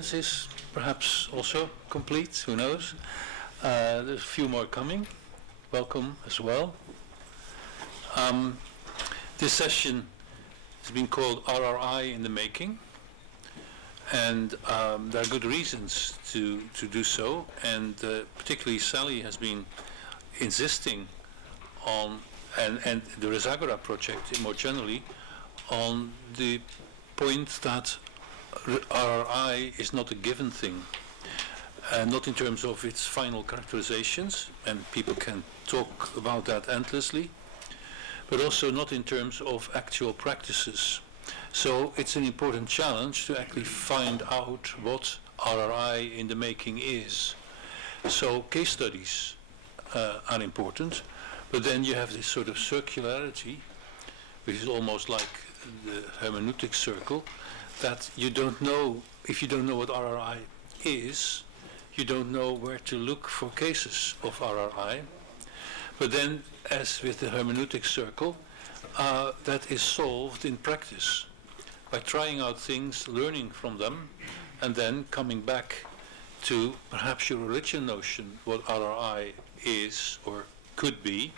audience is perhaps also complete, who knows. There's a few more coming. Welcome as well. This session has been called RRI-in-the-Making, and there are good reasons to do so, and particularly Sally has been insisting on, and the Resagora project more generally, on the point that RRI is not a given thing, not in terms of its final characterizations, and people can talk about that endlessly, but also not in terms of actual practices. So it's an important challenge to actually find out what RRI in the making is. So case studies are important, but then you have this sort of circularity, which is almost like the hermeneutic circle, that you don't know, if you don't know what RRI is, you don't know where to look for cases of RRI. But then, as with the hermeneutic circle, that is solved in practice by trying out things, learning from them, and then coming back to perhaps your original notion what RRI is or could be.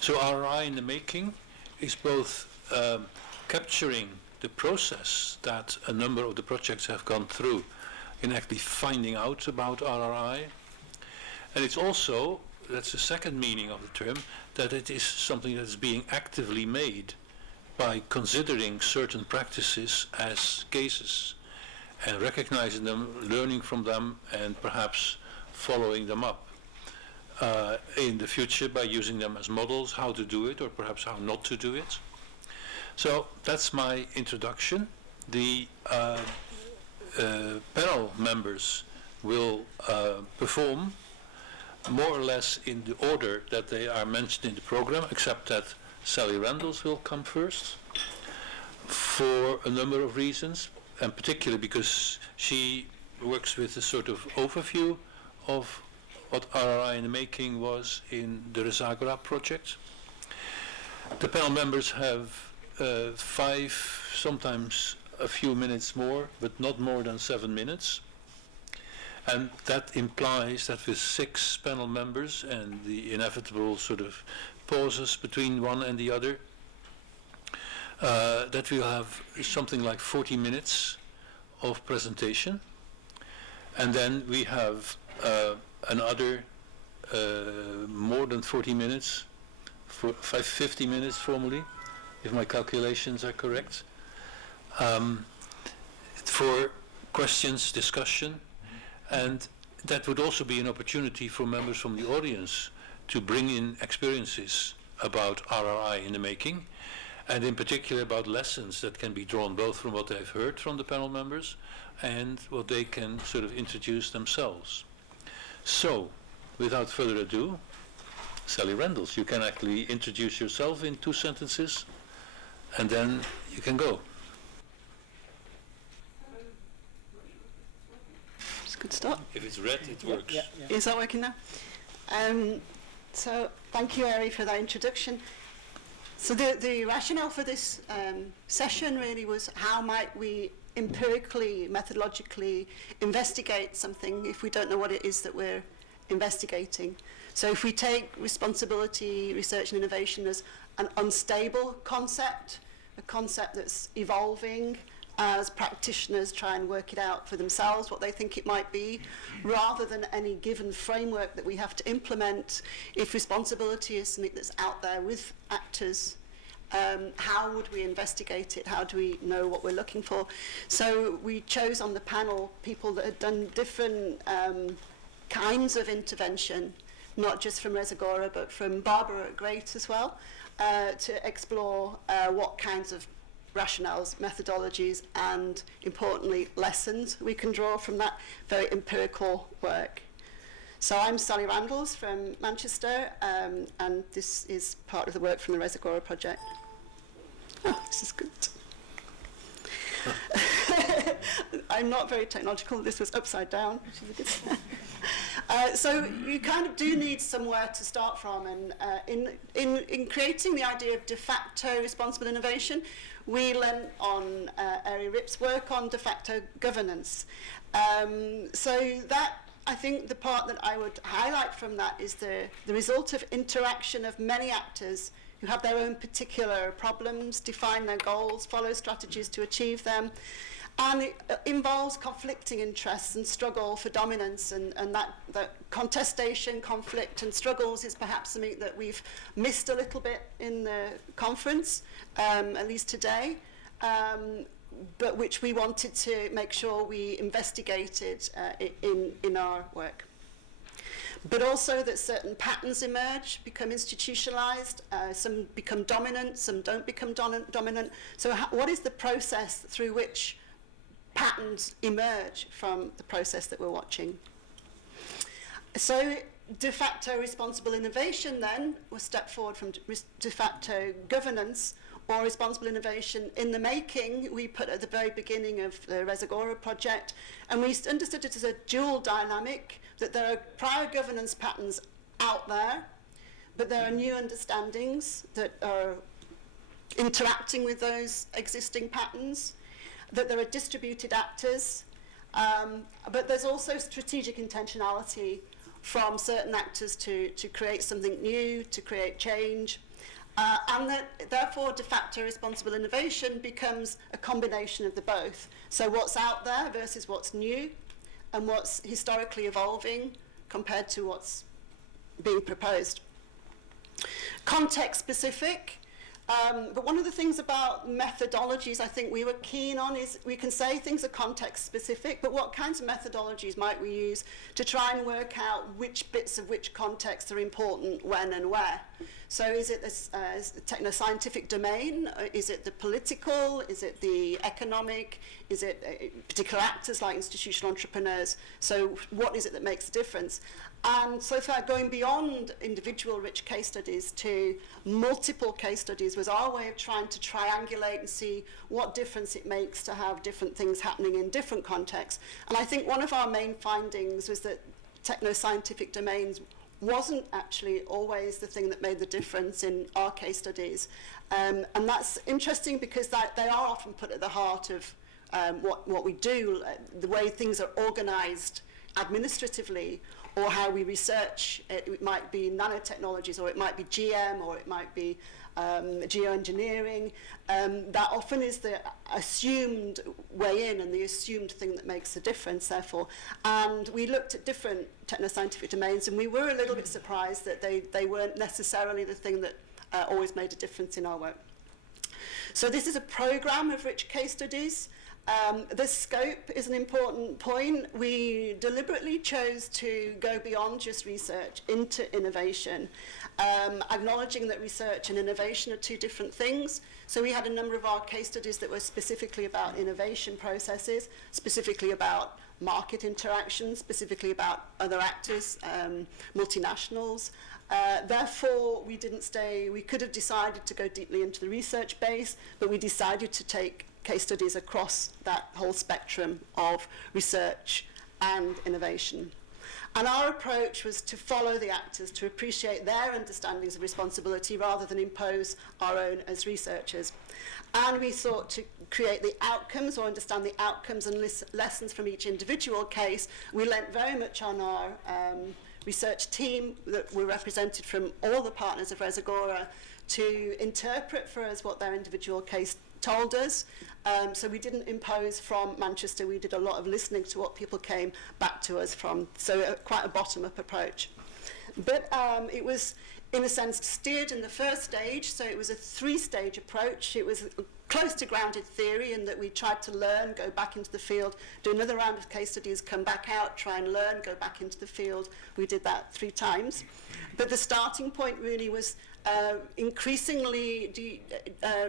So RRI in the making is both capturing the process that a number of the projects have gone through in actually finding out about RRI. And it's also, that's the second meaning of the term, that it is something that is being actively made by considering certain practices as cases and recognizing them, learning from them, and perhaps following them up in the future by using them as models, how to do it or perhaps how not to do it. So that's my introduction. The panel members will perform more or less in the order that they are mentioned in the program, except that Sally Randles will come first for a number of reasons, and particularly because she works with a sort of overview of what RRI in the making was in the Resagora project. The panel members have 5, sometimes a few minutes more, but not more than 7 minutes. And that implies that with 6 panel members and the inevitable sort of pauses between one and the other, that we'll have something like 40 minutes of presentation. And then we have another more than 40 minutes, 50 minutes formally, if my calculations are correct, for questions, discussion, and that would also be an opportunity for members from the audience to bring in experiences about RRI in the making, and in particular about lessons that can be drawn both from what they've heard from the panel members and what they can sort of introduce themselves. So, without further ado, Sally Randles, you can actually introduce yourself in 2 sentences, and then you can go. It's a good start. If it's red, it works. Yeah. Is that working now? So thank you, Arie, for that introduction. So the rationale for this session really was how might we empirically, methodologically investigate something if we don't know what it is that we're investigating. So if we take responsibility, research and innovation as an unstable concept, a concept that's evolving as practitioners try and work it out for themselves, what they think it might be, rather than any given framework that we have to implement, if responsibility is something that's out there with actors, how would we investigate it? How do we know what we're looking for? So we chose on the panel people that had done different kinds of intervention, not just from Resagora, but from Barbara Grimpe as well, to explore what kinds of rationales, methodologies, and importantly, lessons we can draw from that very empirical work. So I'm Sally Randles from Manchester, and this is part of the work from the Resagora project. Oh, this is good. I'm not very technological. This was upside down, which is a good sign. So you kind of do need somewhere to start from, and in creating the idea of de facto responsible innovation, we lent on Arie Rip's work on de facto governance. So that, I think the part that I would highlight from that is the result of interaction of many actors who have their own particular problems, define their goals, follow strategies to achieve them. And it involves conflicting interests and struggle for dominance, and that contestation, conflict and struggles is perhaps something that we've missed a little bit in the conference, at least today, but which we wanted to make sure we investigated in our work. But also that certain patterns emerge, become institutionalized, some become dominant, some don't become dominant. So what is the process through which patterns emerge from the process that we're watching? So de facto responsible innovation then was stepped forward from de facto governance or responsible innovation in the making. We put at the very beginning of the Resagora project, and we understood it as a dual dynamic, that there are prior governance patterns out there, but there are new understandings that are interacting with those existing patterns, that there are distributed actors, but there's also strategic intentionality from certain actors to create something new, to create change, and that therefore de facto responsible innovation becomes a combination of the both. So what's out there versus what's new, and what's historically evolving compared to what's being proposed. Context specific. But one of the things about methodologies I think we were keen on is we can say things are context specific, but what kinds of methodologies might we use to try and work out which bits of which context are important when and where? So is it this techno-scientific domain? Is it the political? Is it the economic? Is it particular actors like institutional entrepreneurs? So what is it that makes a difference? And so far, going beyond individual rich case studies to multiple case studies was our way of trying to triangulate and see what difference it makes to have different things happening in different contexts. And I think one of our main findings was that techno-scientific domains wasn't actually always the thing that made the difference in our case studies. And that's interesting because they are often put at the heart of what we do, the way things are organized administratively, or how we research. It might be nanotechnologies, or it might be GM, or it might be geoengineering. That often is the assumed way in and the assumed thing that makes the difference, therefore. And we looked at different techno-scientific domains, and we were a little bit surprised that they weren't necessarily the thing that always made a difference in our work. So this is a program of rich case studies. The scope is an important point. We deliberately chose to go beyond just research into innovation, acknowledging that research and innovation are two different things. So we had a number of our case studies that were specifically about innovation processes, specifically about market interactions, specifically about other actors, multinationals. Therefore, we could have decided to go deeply into the research base, but we decided to take case studies across that whole spectrum of research and innovation. And our approach was to follow the actors, to appreciate their understandings of responsibility rather than impose our own as researchers. And we sought to create the outcomes, or understand the outcomes and lessons from each individual case. We lent very much on our research team that were represented from all the partners of Resagora to interpret for us what their individual case told us. So we didn't impose from Manchester. We did a lot of listening to what people came back to us from. So quite a bottom-up approach. But it was, in a sense, steered in the first stage. So it was a three-stage approach. It was close to grounded theory in that we tried to learn, go back into the field, do another round of case studies, come back out, try and learn, go back into the field. We did that 3 times. But the starting point really was increasingly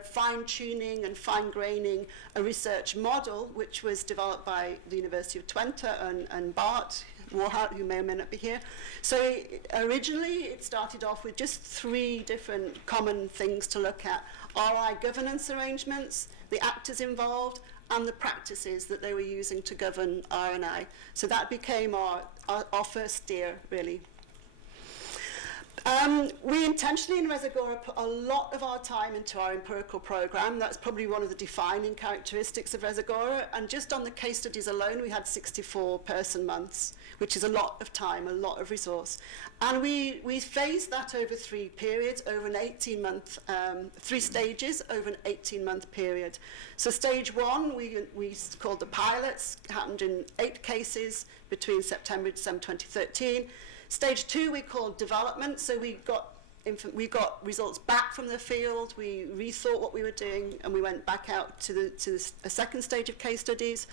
fine-tuning and fine-graining a research model, which was developed by the University of Twente and Bart Warhout, who may or may not be here. So originally it started off with just 3 different common things to look at: RI governance arrangements, the actors involved, and the practices that they were using to govern R&I. So that became our first steer, really. We intentionally in Resagora put a lot of our time into our empirical program. That's probably one of the defining characteristics of Resagora. And just on the case studies alone, we had 64 person months, which is a lot of time, a lot of resource. And we phased that over 3 periods, over an 18-month, 3 stages over an 18-month period. So stage 1, we called the pilots, happened in 8 cases between September and December 2013. Stage 2 we called development, so we got results back from the field, we rethought what we were doing, and we went back out to a second stage of case studies,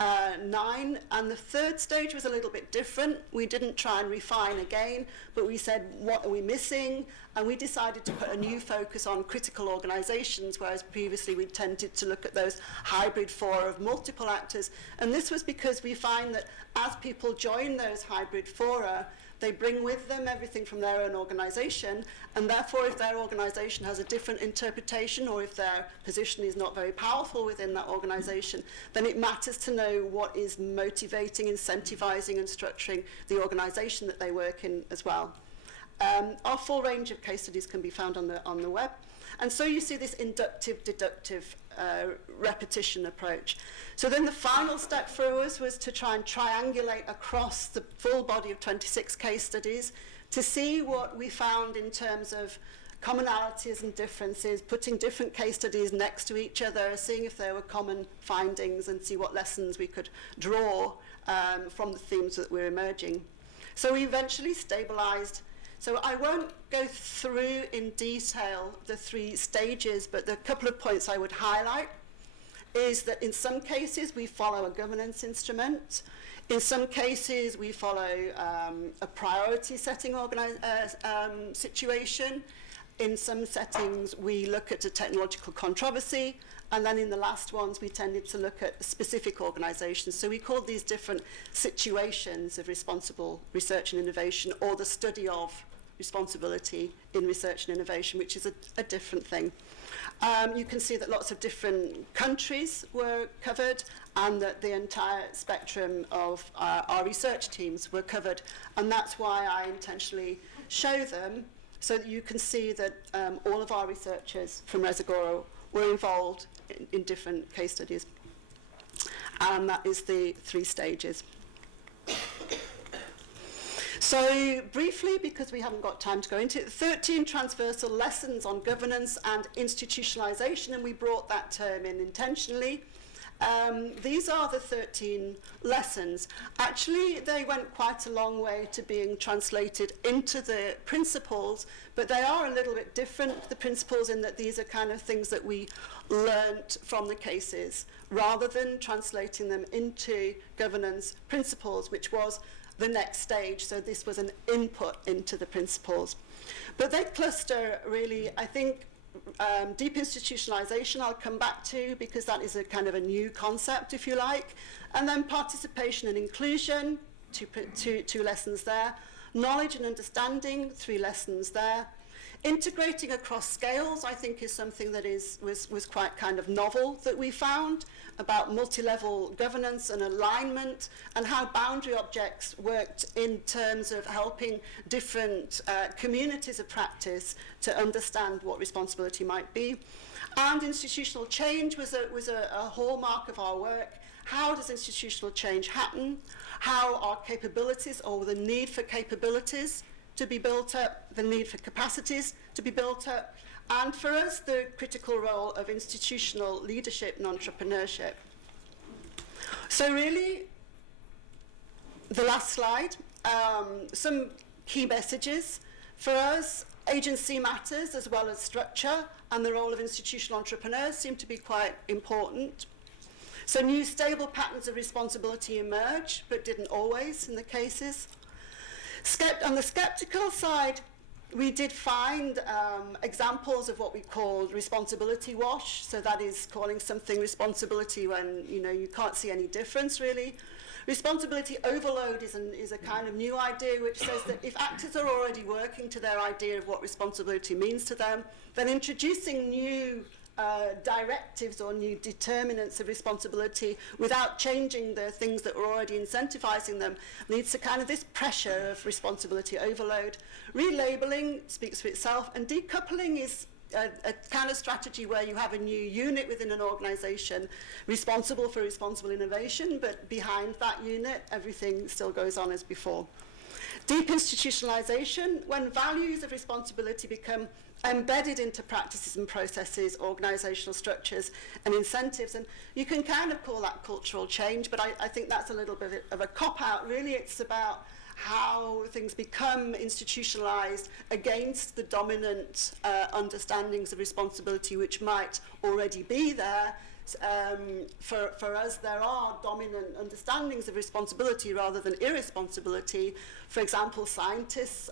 9, and the third stage was a little bit different. We didn't try and refine again, but we said, what are we missing? And we decided to put a new focus on critical organisations, whereas previously we tended to look at those hybrid fora of multiple actors. And this was because we find that as people join those hybrid fora, they bring with them everything from their own organisation, and therefore if their organisation has a different interpretation or if their position is not very powerful within that organisation, then it matters to know what is motivating, incentivising and structuring the organisation that they work in as well. Our full range of case studies can be found on the web. And so you see this inductive, deductive repetition approach. So then the final step for us was to try and triangulate across the full body of 26 case studies to see what we found in terms of commonalities and differences, putting different case studies next to each other, seeing if there were common findings and see what lessons we could draw from the themes that were emerging. So we eventually stabilized. So I won't go through in detail the 3 stages, but the couple of points I would highlight is that in some cases we follow a governance instrument. In some cases we follow a priority setting situation. In some settings we look at a technological controversy. And then in the last ones we tended to look at specific organisations. So we called these different situations of responsible research and innovation, or the study of responsibility in research and innovation, which is a different thing. You can see that lots of different countries were covered and that the entire spectrum of our research teams were covered. And that's why I intentionally show them, so that you can see that all of our researchers from Resagora were involved in different case studies. And that is the 3 stages. So briefly, because we haven't got time to go into it, 13 transversal lessons on governance and institutionalization, and we brought that term in intentionally. These are the 13 lessons. Actually, they went quite a long way to being translated into the principles, but they are a little bit different, the principles, in that these are kind of things that we learnt from the cases, rather than translating them into governance principles, which was the next stage. So this was an input into the principles. But they cluster really, I think, deep institutionalization I'll come back to, because that is a kind of a new concept, if you like. And then participation and inclusion, two lessons there. Knowledge and understanding, 3 lessons there. Integrating across scales, I think, is something that was quite kind of novel that we found, about multi-level governance and alignment, and how boundary objects worked in terms of helping different communities of practice to understand what responsibility might be. And institutional change was a hallmark of our work. How does institutional change happen? How are capabilities, or the need for capabilities, to be built up, the need for capacities to be built up, and for us, the critical role of institutional leadership and entrepreneurship. So really, the last slide, some key messages. For us, agency matters as well as structure, and the role of institutional entrepreneurs seem to be quite important. So new stable patterns of responsibility emerge, but didn't always in the cases. On the skeptical side, we did find examples of what we called responsibility wash. So that is calling something responsibility when you can't see any difference really. Responsibility overload is a kind of new idea which says that if actors are already working to their idea of what responsibility means to them, then introducing new directives or new determinants of responsibility without changing the things that were already incentivizing them leads to kind of this pressure of responsibility overload. Relabeling speaks for itself, and decoupling is a kind of strategy where you have a new unit within an organization responsible for responsible innovation, but behind that unit, everything still goes on as before. Deep institutionalization, when values of responsibility become embedded into practices and processes, organizational structures and incentives, and you can kind of call that cultural change, but I think that's a little bit of a cop-out. Really, it's about how things become institutionalized against the dominant understandings of responsibility which might already be there. For us, there are dominant understandings of responsibility rather than irresponsibility. For example, scientists,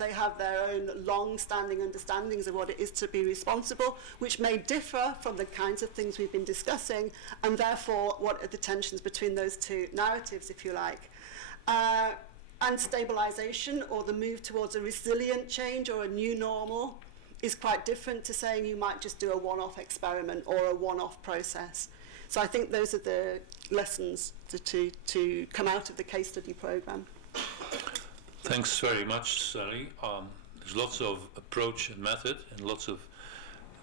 they have their own long-standing understandings of what it is to be responsible, which may differ from the kinds of things we've been discussing, and therefore, what are the tensions between those two narratives, if you like. And stabilization, or the move towards a resilient change or a new normal, is quite different to saying you might just do a one-off experiment or a one-off process. So I think those are the lessons to come out of the case study program. Thanks very much, Sally. There's lots of approach and method and lots of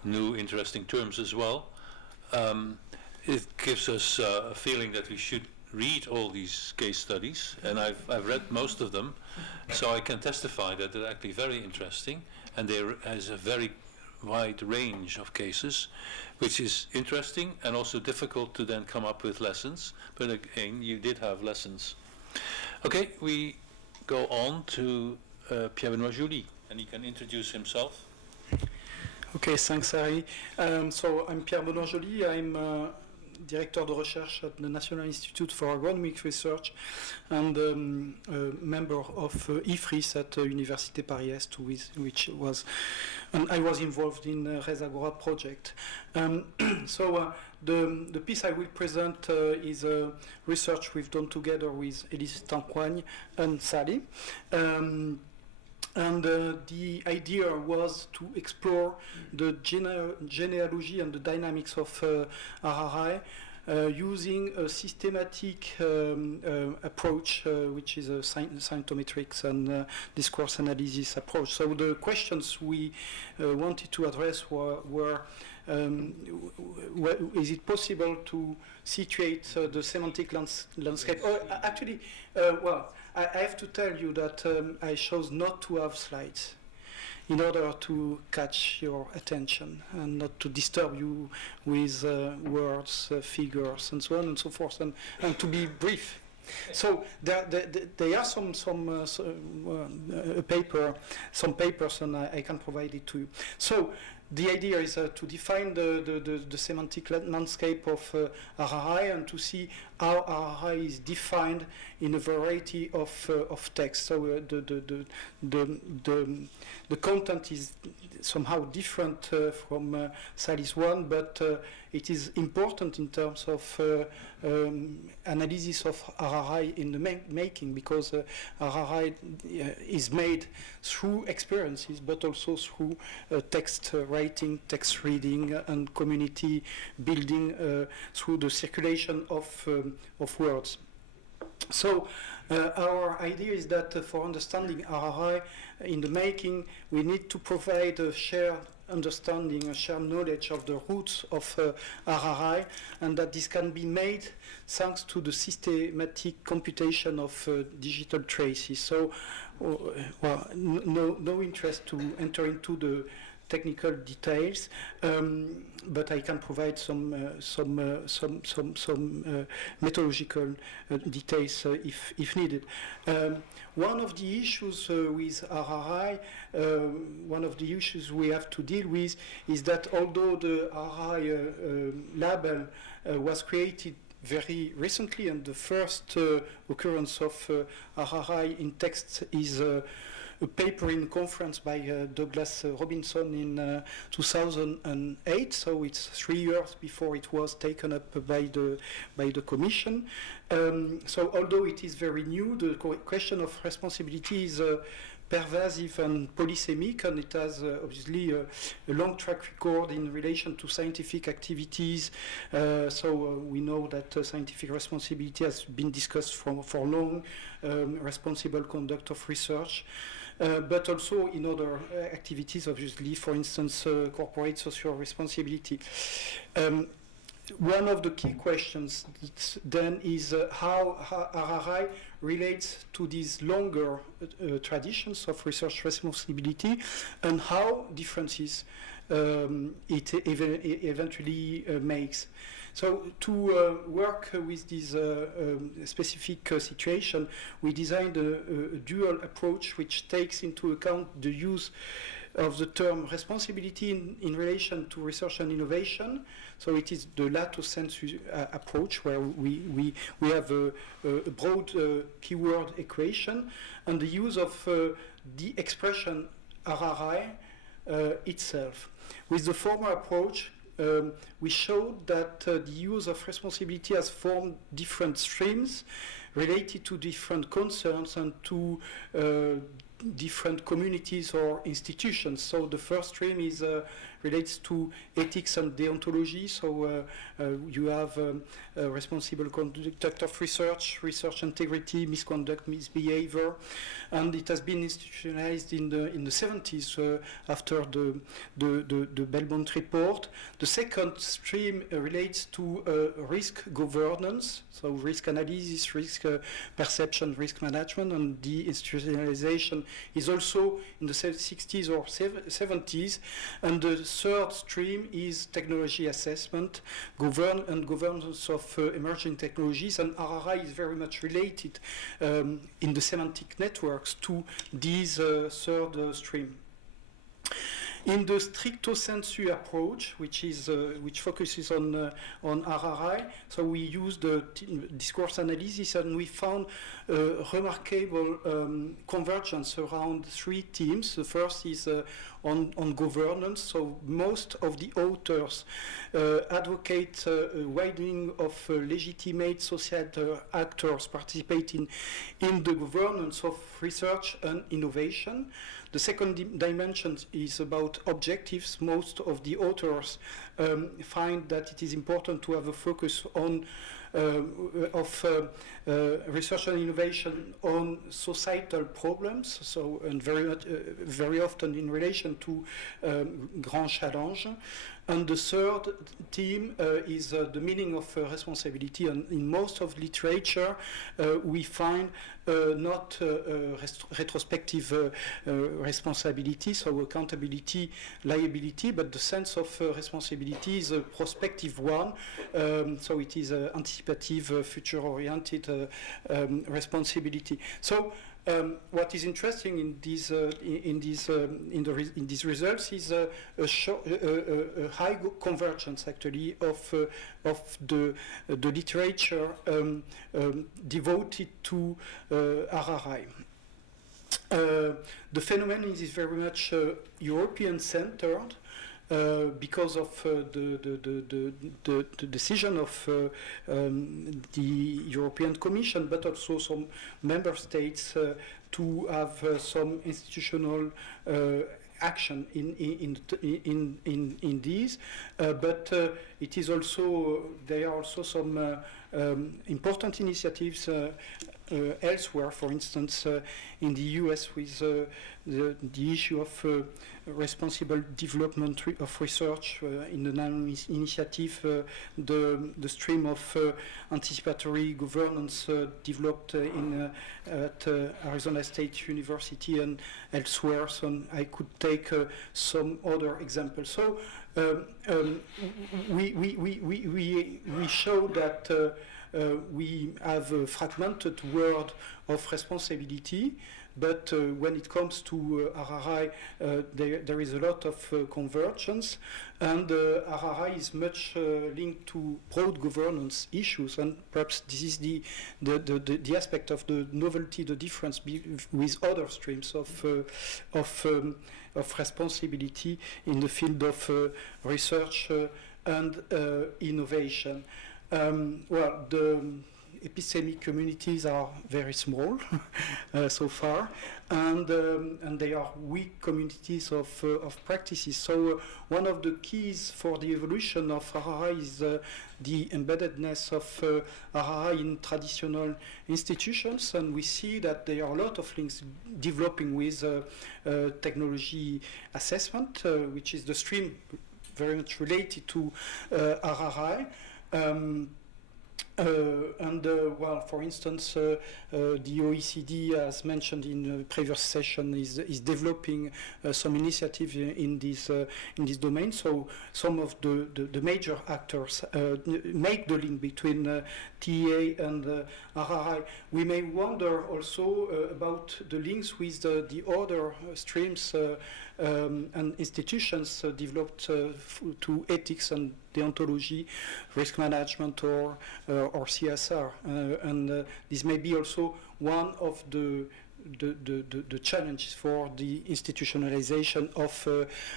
new interesting terms as well. It gives us a feeling that we should read all these case studies, and I've read most of them, so I can testify that they're actually very interesting, and there is a very wide range of cases, which is interesting and also difficult to then come up with lessons, but again, you did have lessons. Okay, we go on to Pierre-Benoit Joly, and he can introduce himself. Okay, thanks, Arie. So I'm Pierre-Benoit Joly. I'm Director de Recherche at the National Institute for Agronomic Research and a member of IFRIS at Université Paris-Est, which was, and I was involved in the Res Agora project. So the piece I will present is research we've done together with Elise Tanquagne and Sally. And the idea was to explore the genealogy and the dynamics of RRI using a systematic approach, which is a scientometrics and discourse analysis approach. So the questions we wanted to address were is it possible to situate the semantic landscape? Actually, well, I have to tell you that I chose not to have slides in order to catch your attention and not to disturb you with words, figures, and so on and so forth, and to be brief. So there are some papers, and I can provide it to you. So the idea is to define the semantic landscape of RRI and to see how RRI is defined in a variety of texts. So the content is somehow different from Sally's one, but it is important in terms of analysis of RRI in the making, because RRI is made through experiences, but also through text writing, text reading, and community building through the circulation of words. So our idea is that for understanding RRI in the making, we need to provide a shared understanding, a shared knowledge of the roots of RRI, and that this can be made thanks to the systematic computation of digital traces. So, well, no interest to enter into the technical details, but I can provide some methodological details if needed. One of the issues with RRI, one of the issues we have to deal with is that although the RRI label was created very recently, and the first occurrence of RRI in text is a paper in conference by Douglas Robinson in 2008, so it's 3 years before it was taken up by the Commission. So although it is very new, the question of responsibility is pervasive and polysemic, and it has obviously a long track record in relation to scientific activities. We know that scientific responsibility has been discussed for long, responsible conduct of research, but also in other activities, obviously, for instance, corporate social responsibility. One of the key questions then is how RRI relates to these longer traditions of research responsibility, and how differences it eventually makes. So to work with this specific situation, we designed a dual approach which takes into account the use of the term responsibility in relation to research and innovation. So it is the lato sensu approach, where we have a broad keyword equation, and the use of the expression RRI itself. With the former approach, we showed that the use of responsibility has formed different streams related to different concerns and to different communities or institutions. So the first stream is relates to ethics and deontology. So you have responsible conduct of research, research integrity, misconduct, misbehavior, and it has been institutionalized in the 70s after the Belmont report. The second stream relates to risk governance, so risk analysis, risk perception, risk management, and the institutionalization is also in the 60s or 70s. And the third stream is technology assessment, governance of emerging technologies, and RRI is very much related in the semantic networks to this third stream. In the stricto sensu approach, which focuses on RRI, so we used the discourse analysis, and we found remarkable convergence around three themes. The first is on governance. So most of the authors advocate a widening of legitimate societal actors participating in the governance of research and innovation. The second dimension is about objectives. Most of the authors find that it is important to have a focus on research and innovation on societal problems. So, and very often in relation to grand challenge. And the third theme is the meaning of responsibility. And in most of literature, we find not retrospective responsibility, so accountability, liability, but the sense of responsibility is a prospective one. So it is anticipative, future-oriented responsibility. So what is interesting in these results is a high convergence, actually, of the literature devoted to RRI. The phenomenon is very much European-centered. Because of the decision of the European Commission, but also some member states to have some institutional action in these, but it is also there are also some important initiatives elsewhere. For instance, in the US with the issue of responsible development of research in the NANO initiative, the stream of anticipatory governance developed at Arizona State University and elsewhere. So I could take some other examples. So we show that we have a fragmented world of responsibility, but when it comes to RRI, there is a lot of convergence, and RRI is much linked to broad governance issues, and perhaps this is the aspect of the novelty, the difference with other streams of responsibility in the field of research and innovation. epistemic communities are very small so far, and they are weak communities of practices. So one of the keys for the evolution of RRI is the embeddedness of RRI in traditional institutions, and we see that there are a lot of links developing with technology assessment, which is the stream very much related to RRI. Well, for instance, the OECD, as mentioned in the previous session, is developing some initiatives in this domain. So some of the major actors make the link between TEA and RRI. We may wonder also about the links with the other streams and institutions developed to ethics and deontology, risk management, or CSR, and this may be also one of the challenges for the institutionalization of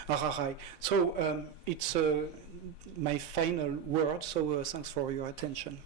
RRI. So it's my final word. So thanks for your attention.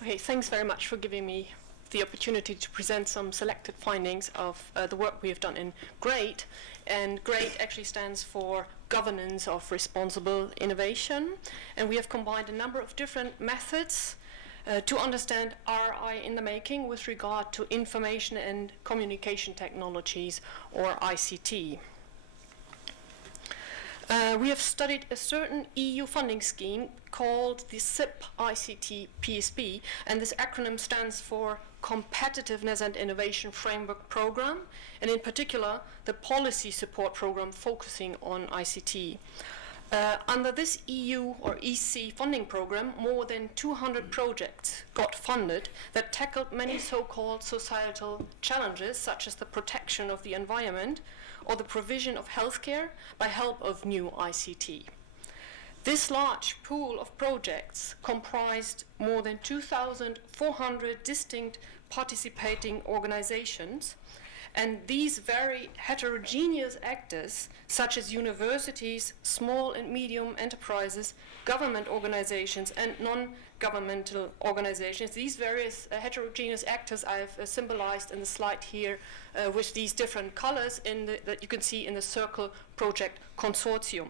Okay, thanks very much for giving me the opportunity to present some selected findings of the work we have done in GREAT. And GREAT actually stands for Governance of Responsible Innovation. And we have combined a number of different methods to understand RRI in the making with regard to information and communication technologies, or ICT. We have studied a certain EU funding scheme called the SIP ICT PSP, and this acronym stands for Competitiveness and Innovation Framework Program, and in particular the Policy Support Program focusing on ICT. Under this EU or EC funding program, more than 200 projects got funded that tackled many so-called societal challenges, such as the protection of the environment or the provision of healthcare by help of new ICT. This large pool of projects comprised more than 2,400 distinct participating organizations, and these very heterogeneous actors, such as universities, small and medium enterprises, government organizations, and non-governmental organizations. These various heterogeneous actors I've symbolized in the slide here with these different colors that you can see in the circle project consortium.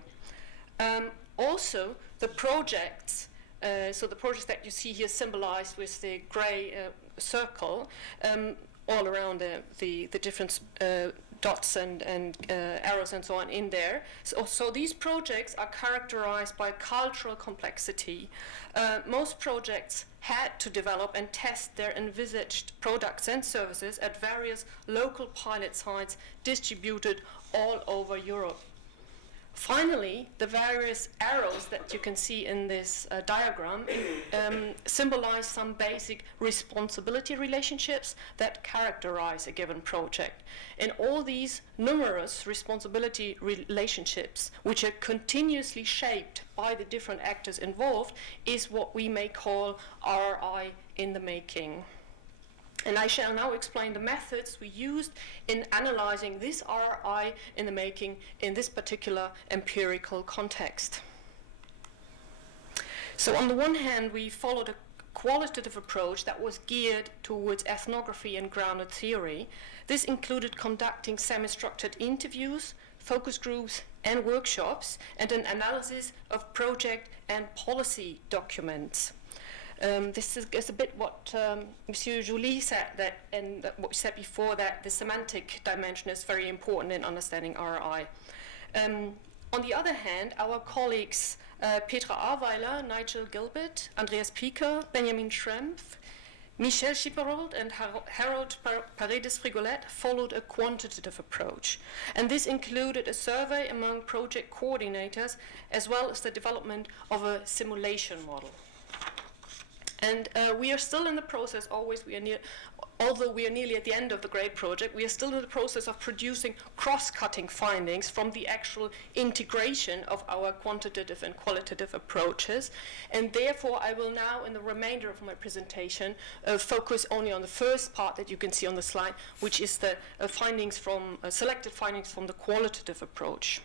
Also, the projects, so the projects that you see here symbolized with the gray circle, all around the different dots and arrows and so on in there. So these projects are characterized by cultural complexity. Most projects had to develop and test their envisaged products and services at various local pilot sites distributed all over Europe. Finally, the various arrows that you can see in this diagram symbolize some basic responsibility relationships that characterize a given project. And all these numerous responsibility relationships, which are continuously shaped by the different actors involved, is what we may call RRI in the making. And I shall now explain the methods we used in analyzing this RRI in the making in this particular empirical context. So on the one hand, we followed a qualitative approach that was geared towards ethnography and grounded theory. This included conducting semi-structured interviews, focus groups, and workshops, and an analysis of project and policy documents. This is a bit what Monsieur Joly said, and what we said before, that the semantic dimension is very important in understanding RRI. On the other hand, our colleagues Petra Arweiler, Nigel Gilbert, Andreas Pieker, Benjamin Schrempf, Michel Schipperold and Harold Paredes-Frigolet followed a quantitative approach, and this included a survey among project coordinators as well as the development of a simulation model. And we are still in the process, although we are nearly at the end of the great project, we are still in the process of producing cross-cutting findings from the actual integration of our quantitative and qualitative approaches. And therefore, I will now, in the remainder of my presentation, focus only on the first part that you can see on the slide, which is the selected findings from the qualitative approach.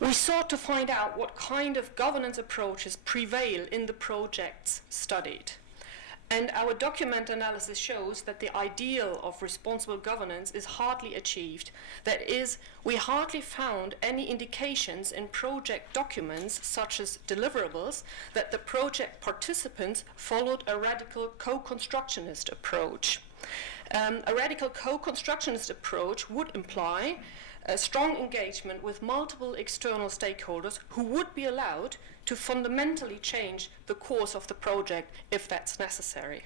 We sought to find out what kind of governance approaches prevail in the projects studied. And our document analysis shows that the ideal of responsible governance is hardly achieved. That is, we hardly found any indications in project documents, such as deliverables, that the project participants followed a radical co-constructionist approach. A radical co-constructionist approach would imply a strong engagement with multiple external stakeholders who would be allowed to fundamentally change the course of the project if that's necessary.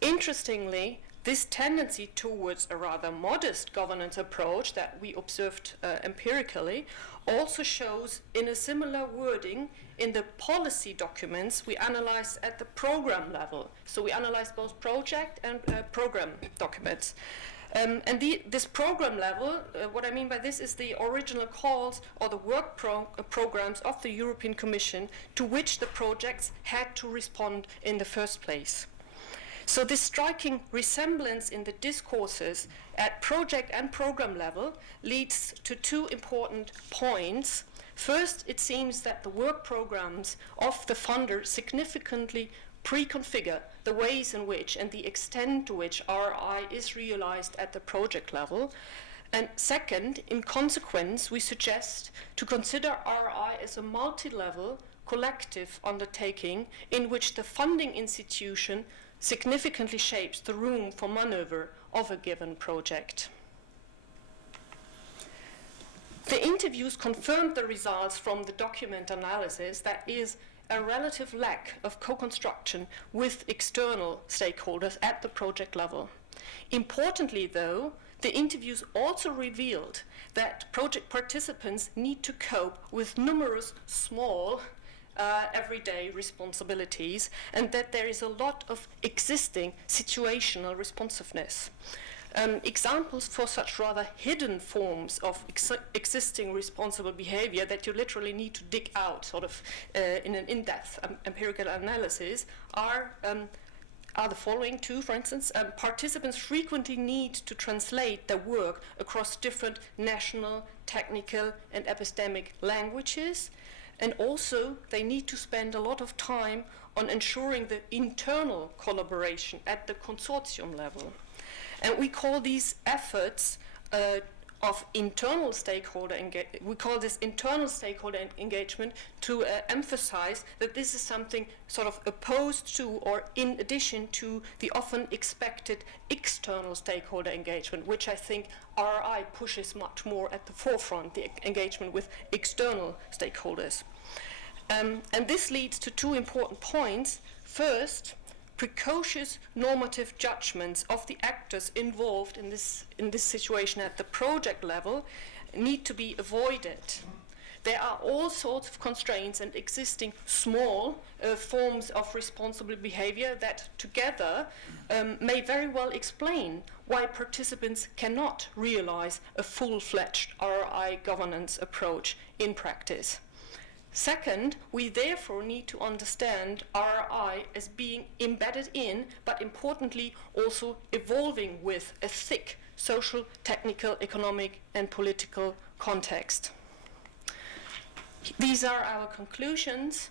Interestingly, this tendency towards a rather modest governance approach that we observed empirically also shows in a similar wording in the policy documents we analyzed at the program level. So we analyzed both project and program documents. This program level, what I mean by this is the original calls or the work programs of the European Commission to which the projects had to respond in the first place. So this striking resemblance in the discourses at project and program level leads to two important points. First, it seems that the work programs of the funder significantly pre-configure the ways in which and the extent to which RRI is realized at the project level. And second, in consequence, we suggest to consider RRI as a multi-level collective undertaking in which the funding institution significantly shapes the room for maneuver of a given project. The interviews confirmed the results from the document analysis, that is, a relative lack of co-construction with external stakeholders at the project level. Importantly, though, the interviews also revealed that project participants need to cope with numerous small everyday responsibilities, and that there is a lot of existing situational responsiveness. Examples for such rather hidden forms of existing responsible behavior that you literally need to dig out sort of in an in-depth empirical analysis are the following two. For instance, participants frequently need to translate their work across different national, technical, and epistemic languages, and also they need to spend a lot of time on ensuring the internal collaboration at the consortium level. And we call these efforts of internal stakeholder engagement, we call this internal stakeholder engagement to emphasize that this is something sort of opposed to or in addition to the often expected external stakeholder engagement, which I think RRI pushes much more at the forefront, the engagement with external stakeholders. And this leads to two important points. First, precocious normative judgments of the actors involved in this situation at the project level need to be avoided. There are all sorts of constraints and existing small forms of responsible behavior that together may very well explain why participants cannot realize a full-fledged RRI governance approach in practice. Second, we therefore need to understand RRI as being embedded in, but importantly also evolving with, a thick social, technical, economic, and political context. These are our conclusions.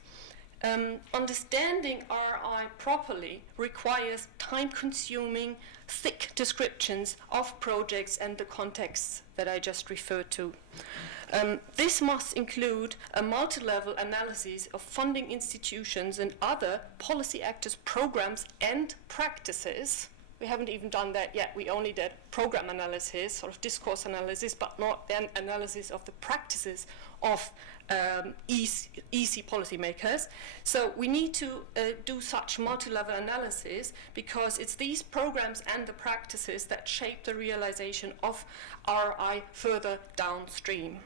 Understanding RRI properly requires time-consuming, thick descriptions of projects and the contexts that I just referred to. This must include a multi-level analysis of funding institutions and other policy actors' programs and practices. We haven't even done that yet. We only did program analysis, sort of discourse analysis, but not an analysis of the practices of EC policymakers. So we need to do such multi-level analysis because it's these programs and the practices that shape the realization of RRI further downstream.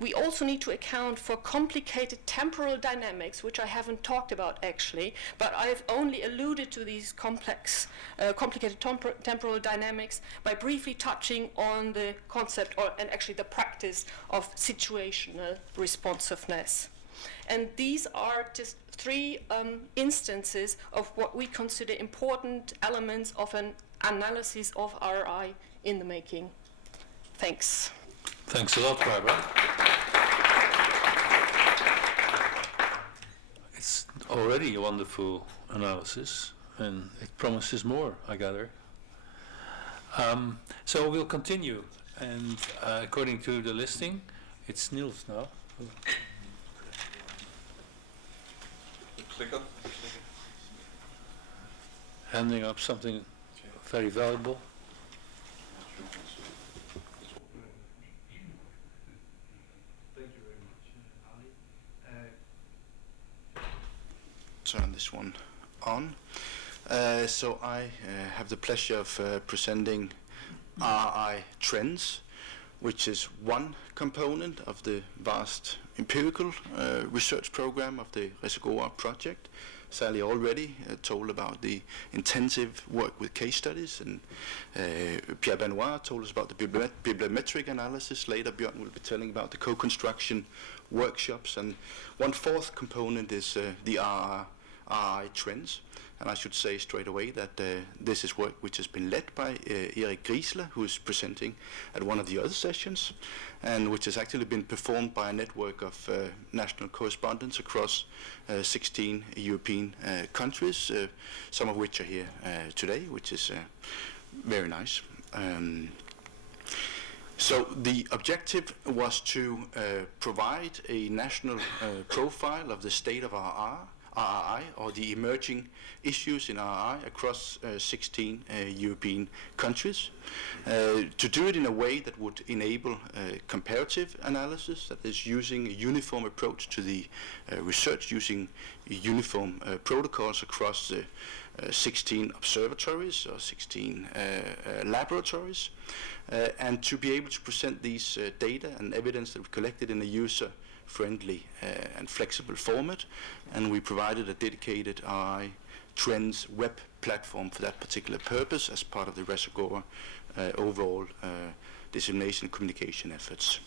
We also need to account for complicated temporal dynamics, which I haven't talked about actually, but I've only alluded to these complicated temporal dynamics by briefly touching on the concept and actually the practice of situational responsiveness. And these are just three instances of what we consider important elements of an analysis of RRI in the making. Thanks. Thanks a lot, Barbara. It's already a wonderful analysis, and it promises more, I gather. So we'll continue, and according to the listing, it's Niels now. Clicker. Handing up something very valuable. Turn this one on. So I have the pleasure of presenting RRI trends, which is one component of the vast empirical research program of the Reservoir project. Sally already told about the intensive work with case studies, and Pierre-Benoit told us about the bibliometric analysis. Later, Bjørn will be telling about the co-construction workshops, and one fourth component is the RRI trends. And I should say straight away that this is work which has been led by Erik Griesler, who is presenting at one of the other sessions, and which has actually been performed by a network of national correspondents across 16 European countries, some of which are here today, which is very nice. So the objective was to provide a national profile of the state of RRI, or the emerging issues in RRI across 16 European countries, to do it in a way that would enable comparative analysis, that is using a uniform approach to the research, using uniform protocols across the 16 observatories or 16 laboratories, and to be able to present these data and evidence that we collected in a user-friendly and flexible format, and we provided a dedicated RRI Trends web platform for that particular purpose as part of the Reservoir overall dissemination and communication efforts.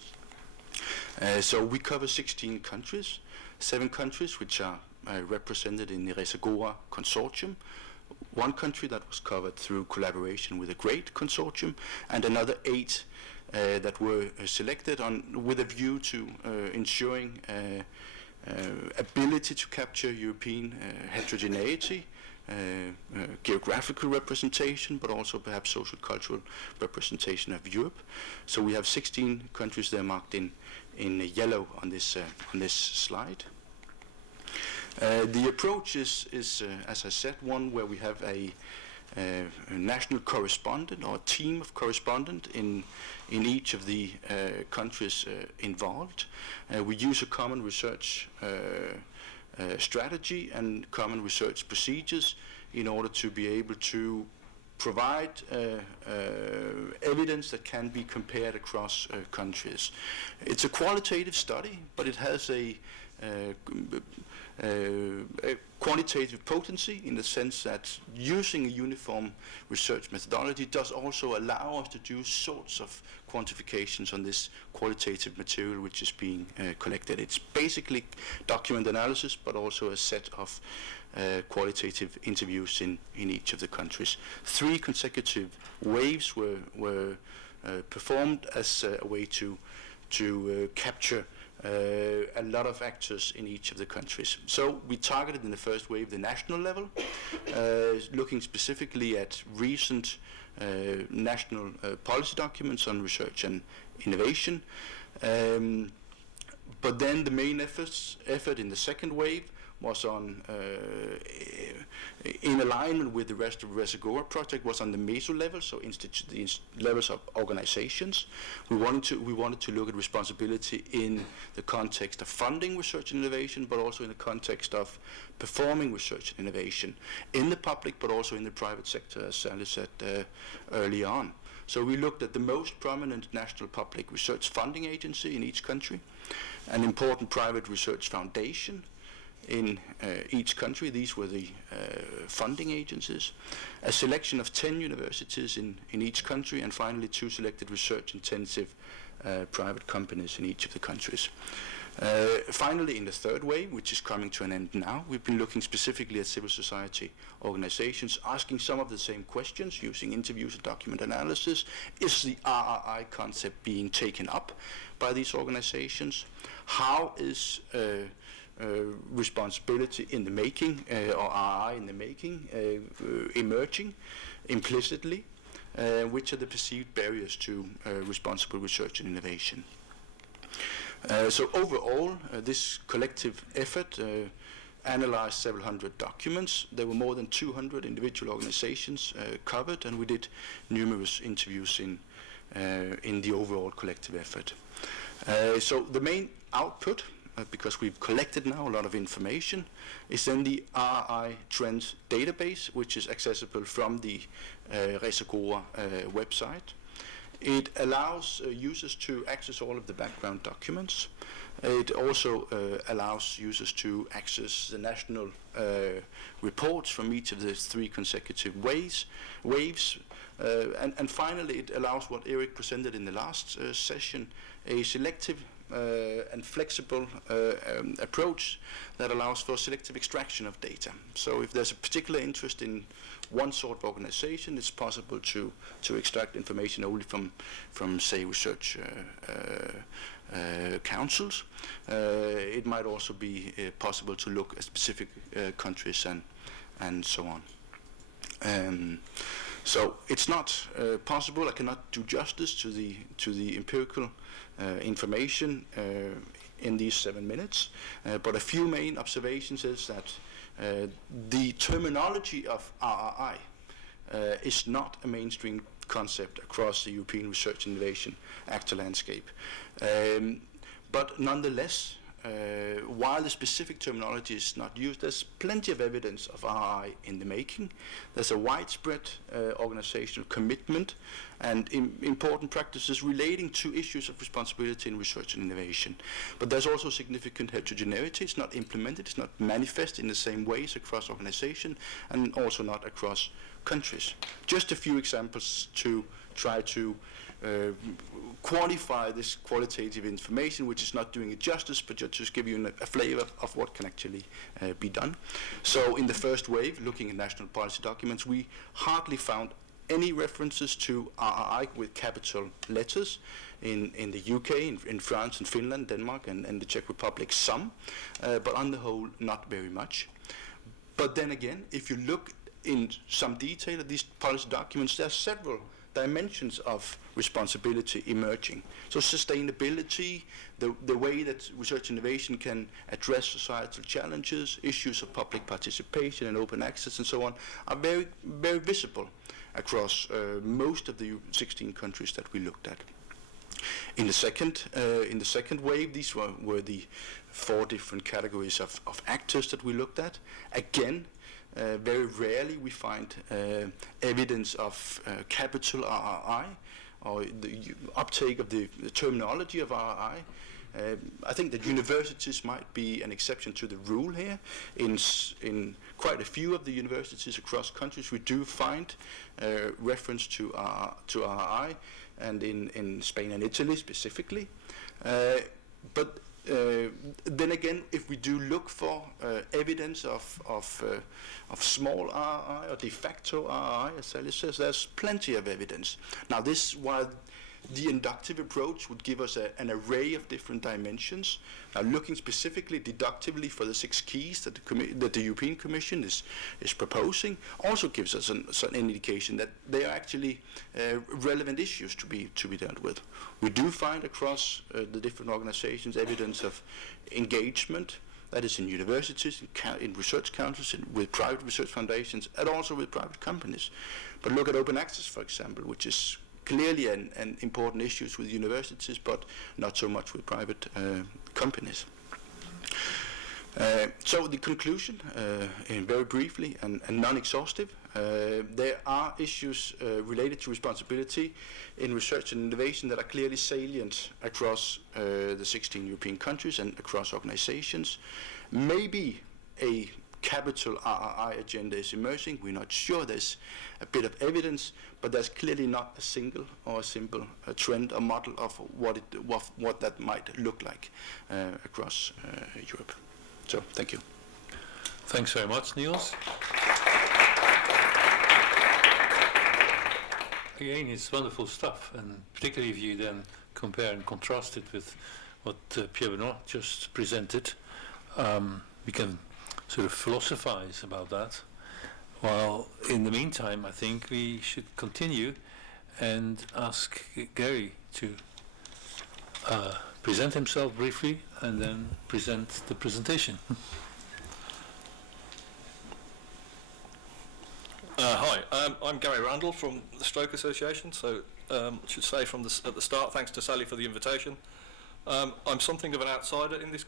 So we cover 16 countries, 7 countries which are represented in the Reservoir consortium, 1 country that was covered through collaboration with a great consortium, and another 8 that were selected with a view to ensuring ability to capture European heterogeneity, geographical representation, but also perhaps social cultural representation of Europe. So we have 16 countries there marked in yellow on this slide. The approach is as I said, one where we have a national correspondent or a team of correspondents in each of the countries involved. We use a common research strategy and common research procedures in order to be able to provide evidence that can be compared across countries. It's a qualitative study, but it has a quantitative potency in the sense that using a uniform research methodology does also allow us to do sorts of quantifications on this qualitative material which is being collected. It's basically document analysis, but also a set of qualitative interviews in each of the countries. 3 consecutive waves were performed as a way to capture a lot of actors in each of the countries. So we targeted in the first wave the national level, looking specifically at recent national policy documents on research and innovation. But then the main effort in the second wave was on, in alignment with the rest of the Resegora project, was on the meso level, so the levels of organizations. We wanted to look at responsibility in the context of funding research and innovation, but also in the context of performing research and innovation in the public, but also in the private sector, as Sally said early on. So we looked at the most prominent national public research funding agency in each country, an important private research foundation in each country. These were the funding agencies, a selection of 10 universities in each country, and finally 2 selected research-intensive private companies in each of the countries. Finally, in the third wave, which is coming to an end now, we've been looking specifically at civil society organizations, asking some of the same questions using interviews and document analysis. Is the RRI concept being taken up by these organizations? How is responsibility in the making, or RRI in the making, emerging implicitly? Which are the perceived barriers to responsible research and innovation? So overall, this collective effort analyzed several hundred documents. There were more than 200 individual organizations covered, and we did numerous interviews in the overall collective effort. So the main output, because we've collected now a lot of information, is then the RRI Trends database, which is accessible from the Resegora website. It allows users to access all of the background documents. It also allows users to access the national reports from each of the 3 consecutive waves. And finally, it allows what Eric presented in the last session, a selective and flexible approach that allows for selective extraction of data. So if there's a particular interest in one sort of organization, it's possible to extract information only from say, research councils. It might also be possible to look at specific countries and so on. So it's not possible. I cannot do justice to the empirical information in these 7 minutes, but a few main observations is that the terminology of RRI is not a mainstream concept across the European research and innovation actor landscape. But nonetheless, while the specific terminology is not used, there's plenty of evidence of RRI in the making. There's a widespread organizational commitment and important practices relating to issues of responsibility in research and innovation. But there's also significant heterogeneity. It's not implemented, it's not manifest in the same ways across organizations, and also not across countries. Just a few examples to try to quantify this qualitative information, which is not doing it justice, but just to give you a flavor of what can actually be done. So in the first wave, looking at national policy documents, we hardly found any references to RRI with capital letters. In the UK, in France, and Finland, Denmark, and the Czech Republic, some, but on the whole, not very much. But then again, if you look in some detail at these policy documents, there are several dimensions of responsibility emerging. So sustainability, the way that research innovation can address societal challenges, issues of public participation and open access and so on, are very, very visible across most of the 16 countries that we looked at. In the second wave, these were the 4 different categories of actors that we looked at. Again, very rarely we find evidence of capital RRI or the uptake of the terminology of RRI. I think that universities might be an exception to the rule here. In quite a few of the universities across countries, we do find reference to RRI, and in Spain and Italy specifically. But then again, if we do look for evidence of small RRI or de facto RRI, as Sally says, there's plenty of evidence. Now this, while the inductive approach would give us an array of different dimensions, now looking specifically deductively for the 6 keys that the European Commission is proposing, also gives us an indication that they are actually relevant issues to be dealt with. We do find across the different organizations evidence of engagement, That is in universities, in research councils, with private research foundations, and also with private companies. But look at open access, for example, which is clearly an important issue with universities, but not so much with private companies. So the conclusion, very briefly and non-exhaustive, there are issues related to responsibility in research and innovation that are clearly salient across the 16 European countries and across organizations. Maybe a capital RRI agenda is emerging. We're not sure. There's a bit of evidence, but there's clearly not a single or a simple trend or model of what that might look like across Europe. So, thank you. Thanks very much, Niels. Again, it's wonderful stuff, and particularly if you then compare and contrast it with what Pierre-Benoit just presented, we can sort of philosophize about that. While in the meantime, I think we should continue and ask Gary to present himself briefly and then present the presentation. Hi, I'm Gary Randall from the Stroke Association. So I should say at the start, thanks to Sally for the invitation. I'm something of an outsider in this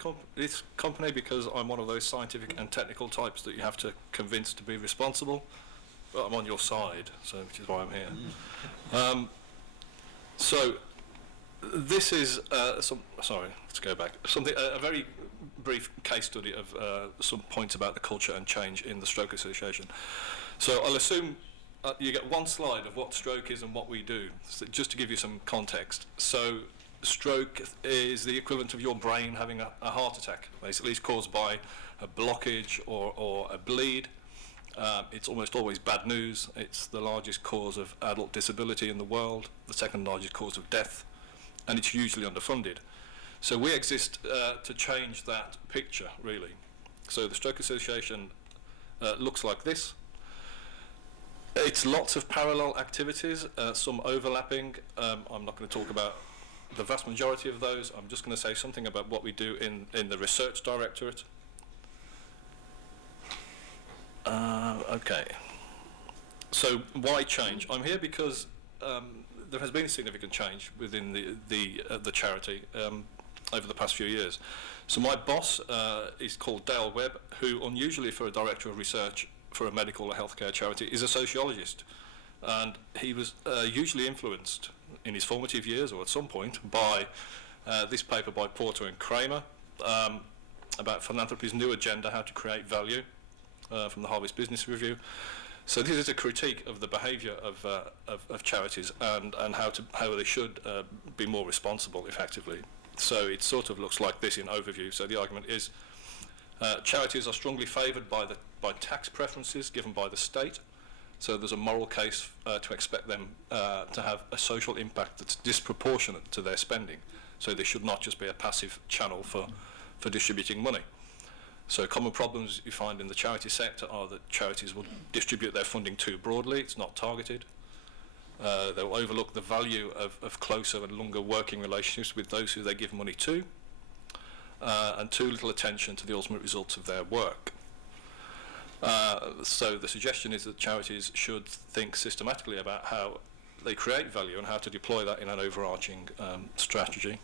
company because I'm one of those scientific and technical types that you have to convince to be responsible. But I'm on your side, so which is why I'm here. So this is sorry, let's go back. A very brief case study of some points about the culture and change in the Stroke Association. So I'll assume you get one slide of what stroke is and what we do, so just to give you some context. So stroke is the equivalent of your brain having a heart attack. Basically, it's caused by a blockage or a bleed. It's almost always bad news. It's the largest cause of adult disability in the world, the second largest cause of death, and it's usually underfunded. So we exist to change that picture, really. So the Stroke Association looks like this. It's lots of parallel activities, some overlapping. I'm not going to talk about the vast majority of those. I'm just going to say something about what we do in the Research Directorate. Okay. So why change? I'm here because there has been a significant change within the charity over the past few years. So my boss is called Dale Webb, who unusually for a director of research for a medical or healthcare charity is a sociologist, and he was usually influenced in his formative years or at some point by this paper by Porter and Kramer about philanthropy's new agenda, how to create value, from the Harvard Business Review. So this is a critique of the behaviour of charities and how they should be more responsible effectively. So it sort of looks like this in overview. So the argument is charities are strongly favoured by tax preferences given by the state. So there's a moral case to expect them to have a social impact that's disproportionate to their spending. So they should not just be a passive channel for distributing money. So common problems you find in the charity sector are that charities will distribute their funding too broadly, it's not targeted. They'll overlook the value of closer and longer working relationships with those who they give money to, and too little attention to the ultimate results of their work. So the suggestion is that charities should think systematically about how they create value and how to deploy that in an overarching strategy.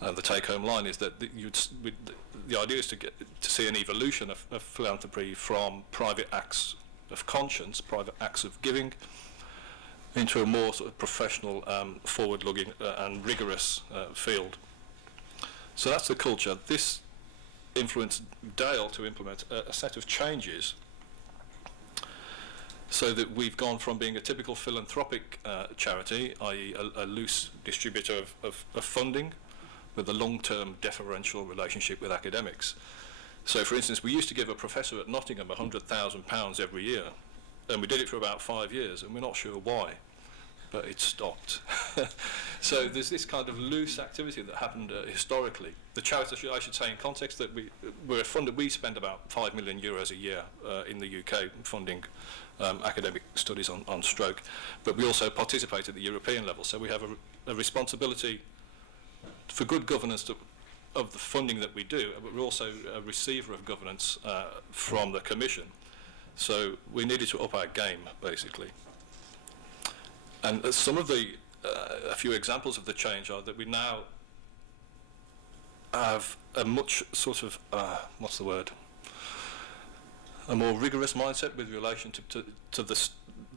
The take-home line is that the idea is to see an evolution of philanthropy from private acts of conscience, private acts of giving, into a more sort of professional, forward-looking and rigorous field. So that's the culture. This influenced Dale to implement a set of changes so that we've gone from being a typical philanthropic charity, i.e. a loose distributor of funding, with a long-term deferential relationship with academics. So, for instance, we used to give a professor at Nottingham £100,000 every year, and we did it for about 5 years, and we're not sure why, but it stopped. So there's this kind of loose activity that happened historically. The charity, I should say in context, that we're funded, we spend about €5 million a year in the UK funding academic studies on stroke, but we also participate at the European level, so we have a responsibility for good governance of the funding that we do, but we're also a receiver of governance from the Commission. So we needed to up our game, basically. And some of the, a few examples of the change are that we now have a much sort of, what's the word? A more rigorous mindset with relation to the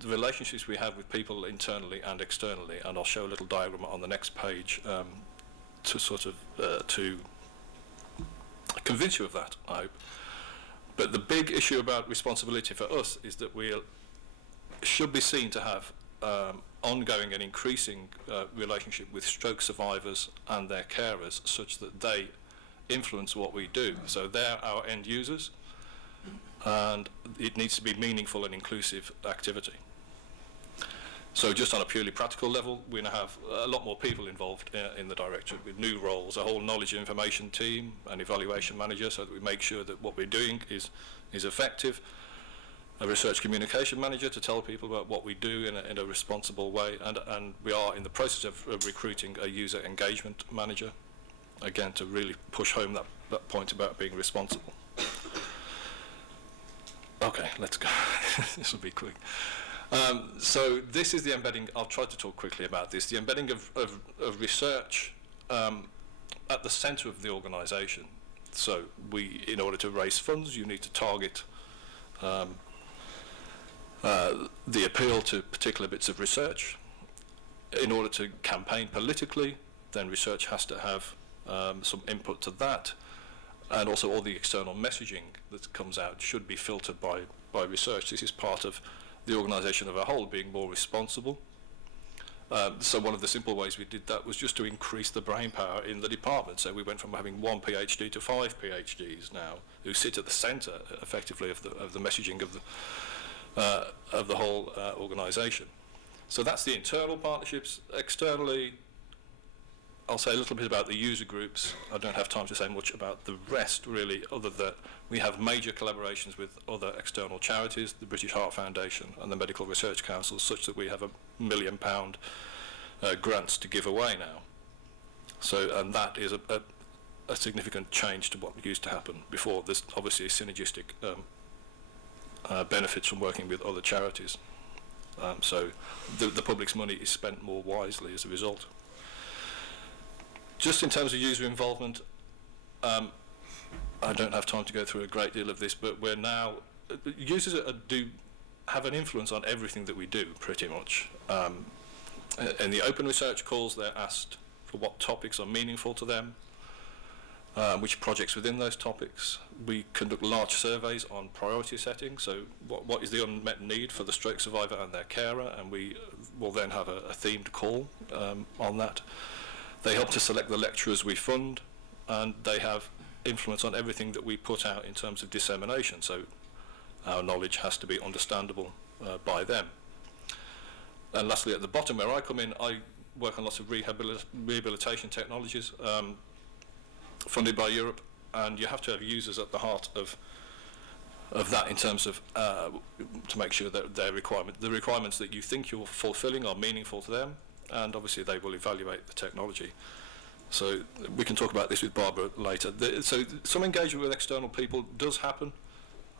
relationships we have with people internally and externally, and I'll show a little diagram on the next page to sort of to convince you of that, I hope. But the big issue about responsibility for us is that we should be seen to have ongoing and increasing relationship with stroke survivors and their carers, such that they influence what we do. So they're our end users, and it needs to be meaningful and inclusive activity. So just on a purely practical level, we now have a lot more people involved in the directorate with new roles, a whole knowledge and information team, an evaluation manager, so that we make sure that what we're doing is effective, a research communication manager to tell people about what we do in a responsible way, and we are in the process of recruiting a user engagement manager, again, to really push home that point about being responsible. Okay, let's go. This will be quick. So this is the embedding. I'll try to talk quickly about this. The embedding of research at the centre of the organisation. So in order to raise funds, you need to target the appeal to particular bits of research. In order to campaign politically, then research has to have some input to that. And also all the external messaging that comes out should be filtered by research. This is part of the organisation of a whole being more responsible. So one of the simple ways we did that was just to increase the brain power in the department. So we went from having 1 PhD to 5 PhDs now, who sit at the centre, effectively, of the messaging of the whole organisation. So that's the internal partnerships. Externally, I'll say a little bit about the user groups. I don't have time to say much about the rest, really, other than we have major collaborations with other external charities, the British Heart Foundation and the Medical Research Council, such that we have £1 million grants to give away now. So, and that is a significant change to what used to happen before. There's obviously synergistic benefits from working with other charities. So the public's money is spent more wisely as a result. Just in terms of user involvement, I don't have time to go through a great deal of this, but we're now, users do have an influence on everything that we do, pretty much. In the open research calls, they're asked for what topics are meaningful to them, which projects within those topics. We conduct large surveys on priority setting, so what is the unmet need for the stroke survivor and their carer, and we will then have a themed call on that. They help to select the lecturers we fund, and they have influence on everything that we put out in terms of dissemination, so our knowledge has to be understandable by them. And lastly, at the bottom where I come in, I work on lots of rehabilitation technologies funded by Europe, and you have to have users at the heart of that in terms of to make sure that the requirements that you think you're fulfilling are meaningful to them, and obviously they will evaluate the technology. So we can talk about this with Barbara later. So some engagement with external people does happen,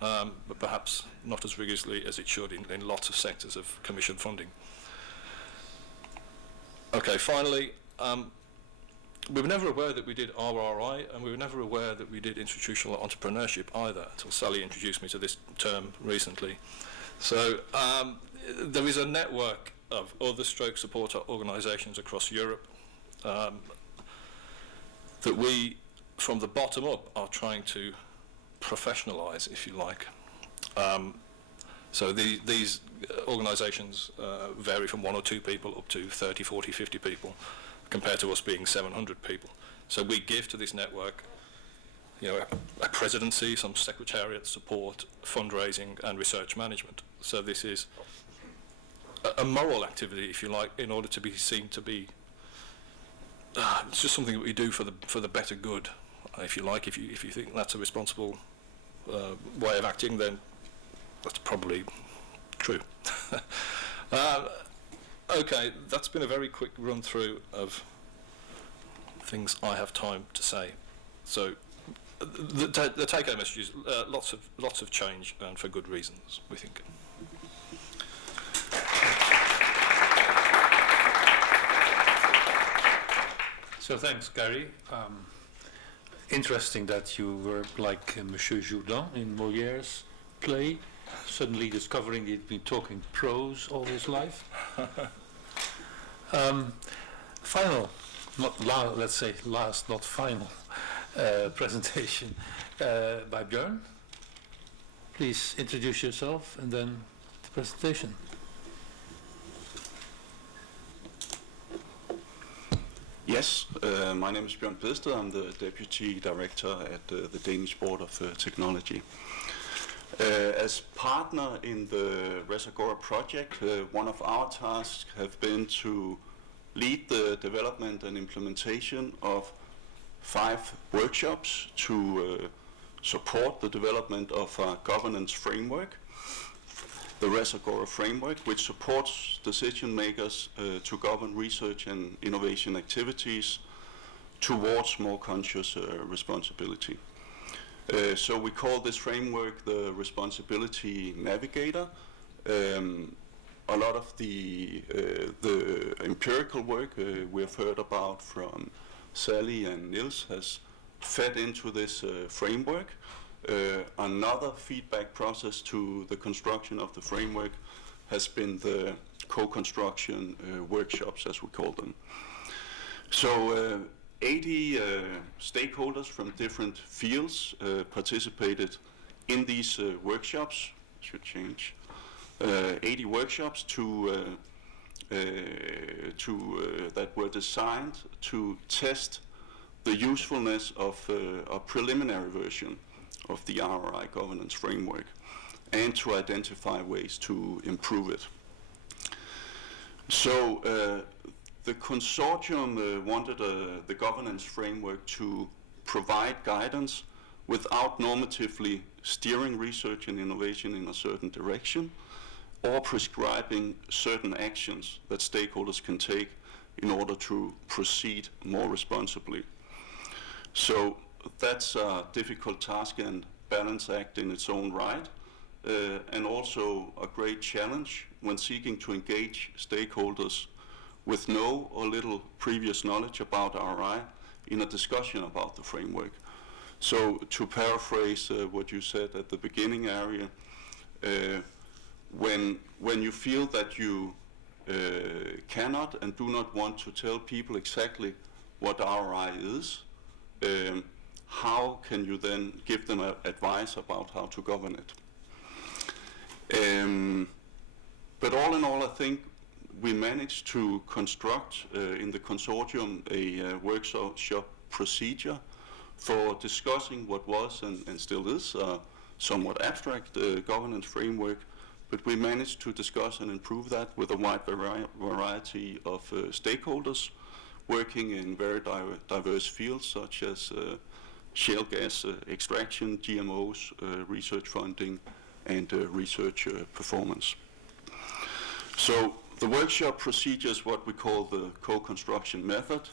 but perhaps not as rigorously as it should in lots of sectors of Commission funding. Okay, finally, we were never aware that we did RRI, and we were never aware that we did institutional entrepreneurship either, until Sally introduced me to this term recently. So there is a network of other stroke supporter organisations across Europe that we, from the bottom up, are trying to professionalise, if you like. So these organisations vary from 1 or 2 people up to 30, 40, 50 people, compared to us being 700 people. So we give to this network, you know, a presidency, some secretariat support, fundraising and research management. So this is a moral activity, if you like, in order to be seen to be, it's just something that we do for the better good, if you like. If you think that's a responsible way of acting, then that's probably true. Okay, that's been a very quick run through of things I have time to say. So the take-home message is lots of change, and for good reasons, we think. So thanks, Gary. Interesting that you were like Monsieur Jourdan in Molière's play, suddenly discovering he'd been talking prose all his life. Final, let's say last, not final, presentation by Bjørn. Please introduce yourself and then the presentation. Yes, my name is Bjørn Bedsted. I'm the Deputy Director at the Danish Board of Technology. As partner in the Resagora project, one of our tasks have been to lead the development and implementation of 5 workshops to support the development of a governance framework, the Resagora framework, which supports decision makers to govern research and innovation activities towards more conscious responsibility. So we call this framework the Responsibility Navigator. A lot of the empirical work we have heard about from Sally and Niels has fed into this framework. Another feedback process to the construction of the framework has been the co-construction workshops, as we call them. So 80 stakeholders from different fields participated in these workshops. Should change. 80 workshops that were designed to test the usefulness of a preliminary version of the RRI governance framework and to identify ways to improve it. So the consortium wanted the governance framework to provide guidance without normatively steering research and innovation in a certain direction or prescribing certain actions that stakeholders can take in order to proceed more responsibly. So that's a difficult task and balance act in its own right, and also a great challenge when seeking to engage stakeholders with no or little previous knowledge about RRI in a discussion about the framework. So to paraphrase what you said at the beginning, Arie, when you feel that you cannot and do not want to tell people exactly what RRI is, how can you then give them advice about how to govern it? But all in all, I think we managed to construct in the consortium a workshop procedure for discussing what was and still is a somewhat abstract governance framework, but we managed to discuss and improve that with a wide variety of stakeholders working in very diverse fields such as shale gas extraction, GMOs, research funding, and research performance. So the workshop procedure is what we call the co-construction method.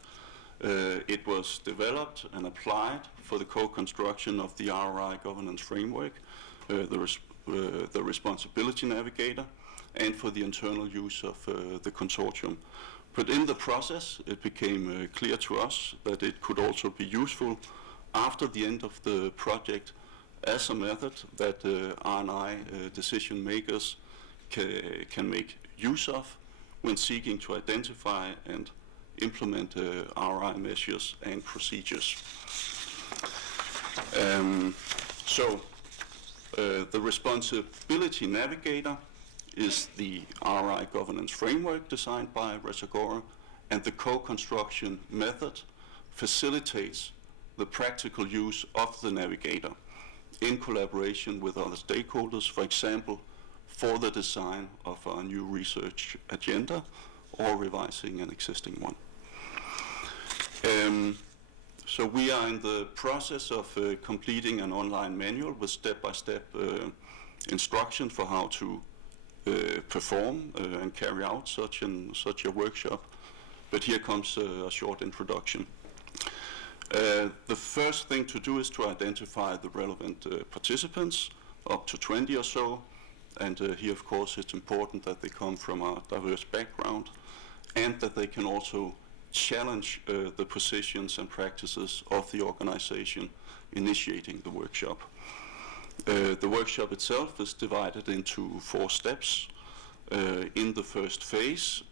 It was developed and applied for the co-construction of the RRI governance framework, the Responsibility Navigator, and for the internal use of the consortium. But in the process, it became clear to us that it could also be useful after the end of the project as a method that R&I decision makers can make use of when seeking to identify and implement RRI measures and procedures. The Responsibility Navigator is the RRI governance framework designed by Resagora, and the co-construction method facilitates the practical use of the navigator in collaboration with other stakeholders, for example, for the design of a new research agenda or revising an existing one. So we are in the process of completing an online manual with step-by-step instruction for how to perform and carry out such a workshop. But here comes a short introduction. The first thing to do is to identify the relevant participants, up to 20 or so, and here of course it's important that they come from a diverse background and that they can also challenge the positions and practices of the organization initiating the workshop. The workshop itself is divided into 4 steps. In the first phase,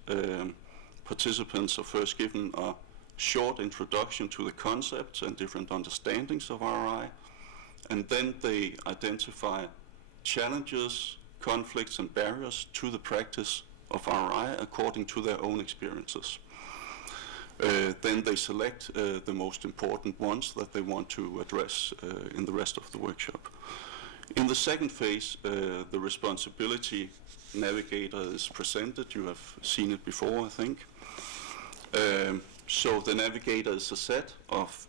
participants are first given a short introduction to the concepts and different understandings of RRI, and then they identify challenges, conflicts and barriers to the practice of RRI according to their own experiences. Then they select the most important ones that they want to address in the rest of the workshop. In the second phase, the responsibility navigator is presented. You have seen it before, I think. So the navigator is a set of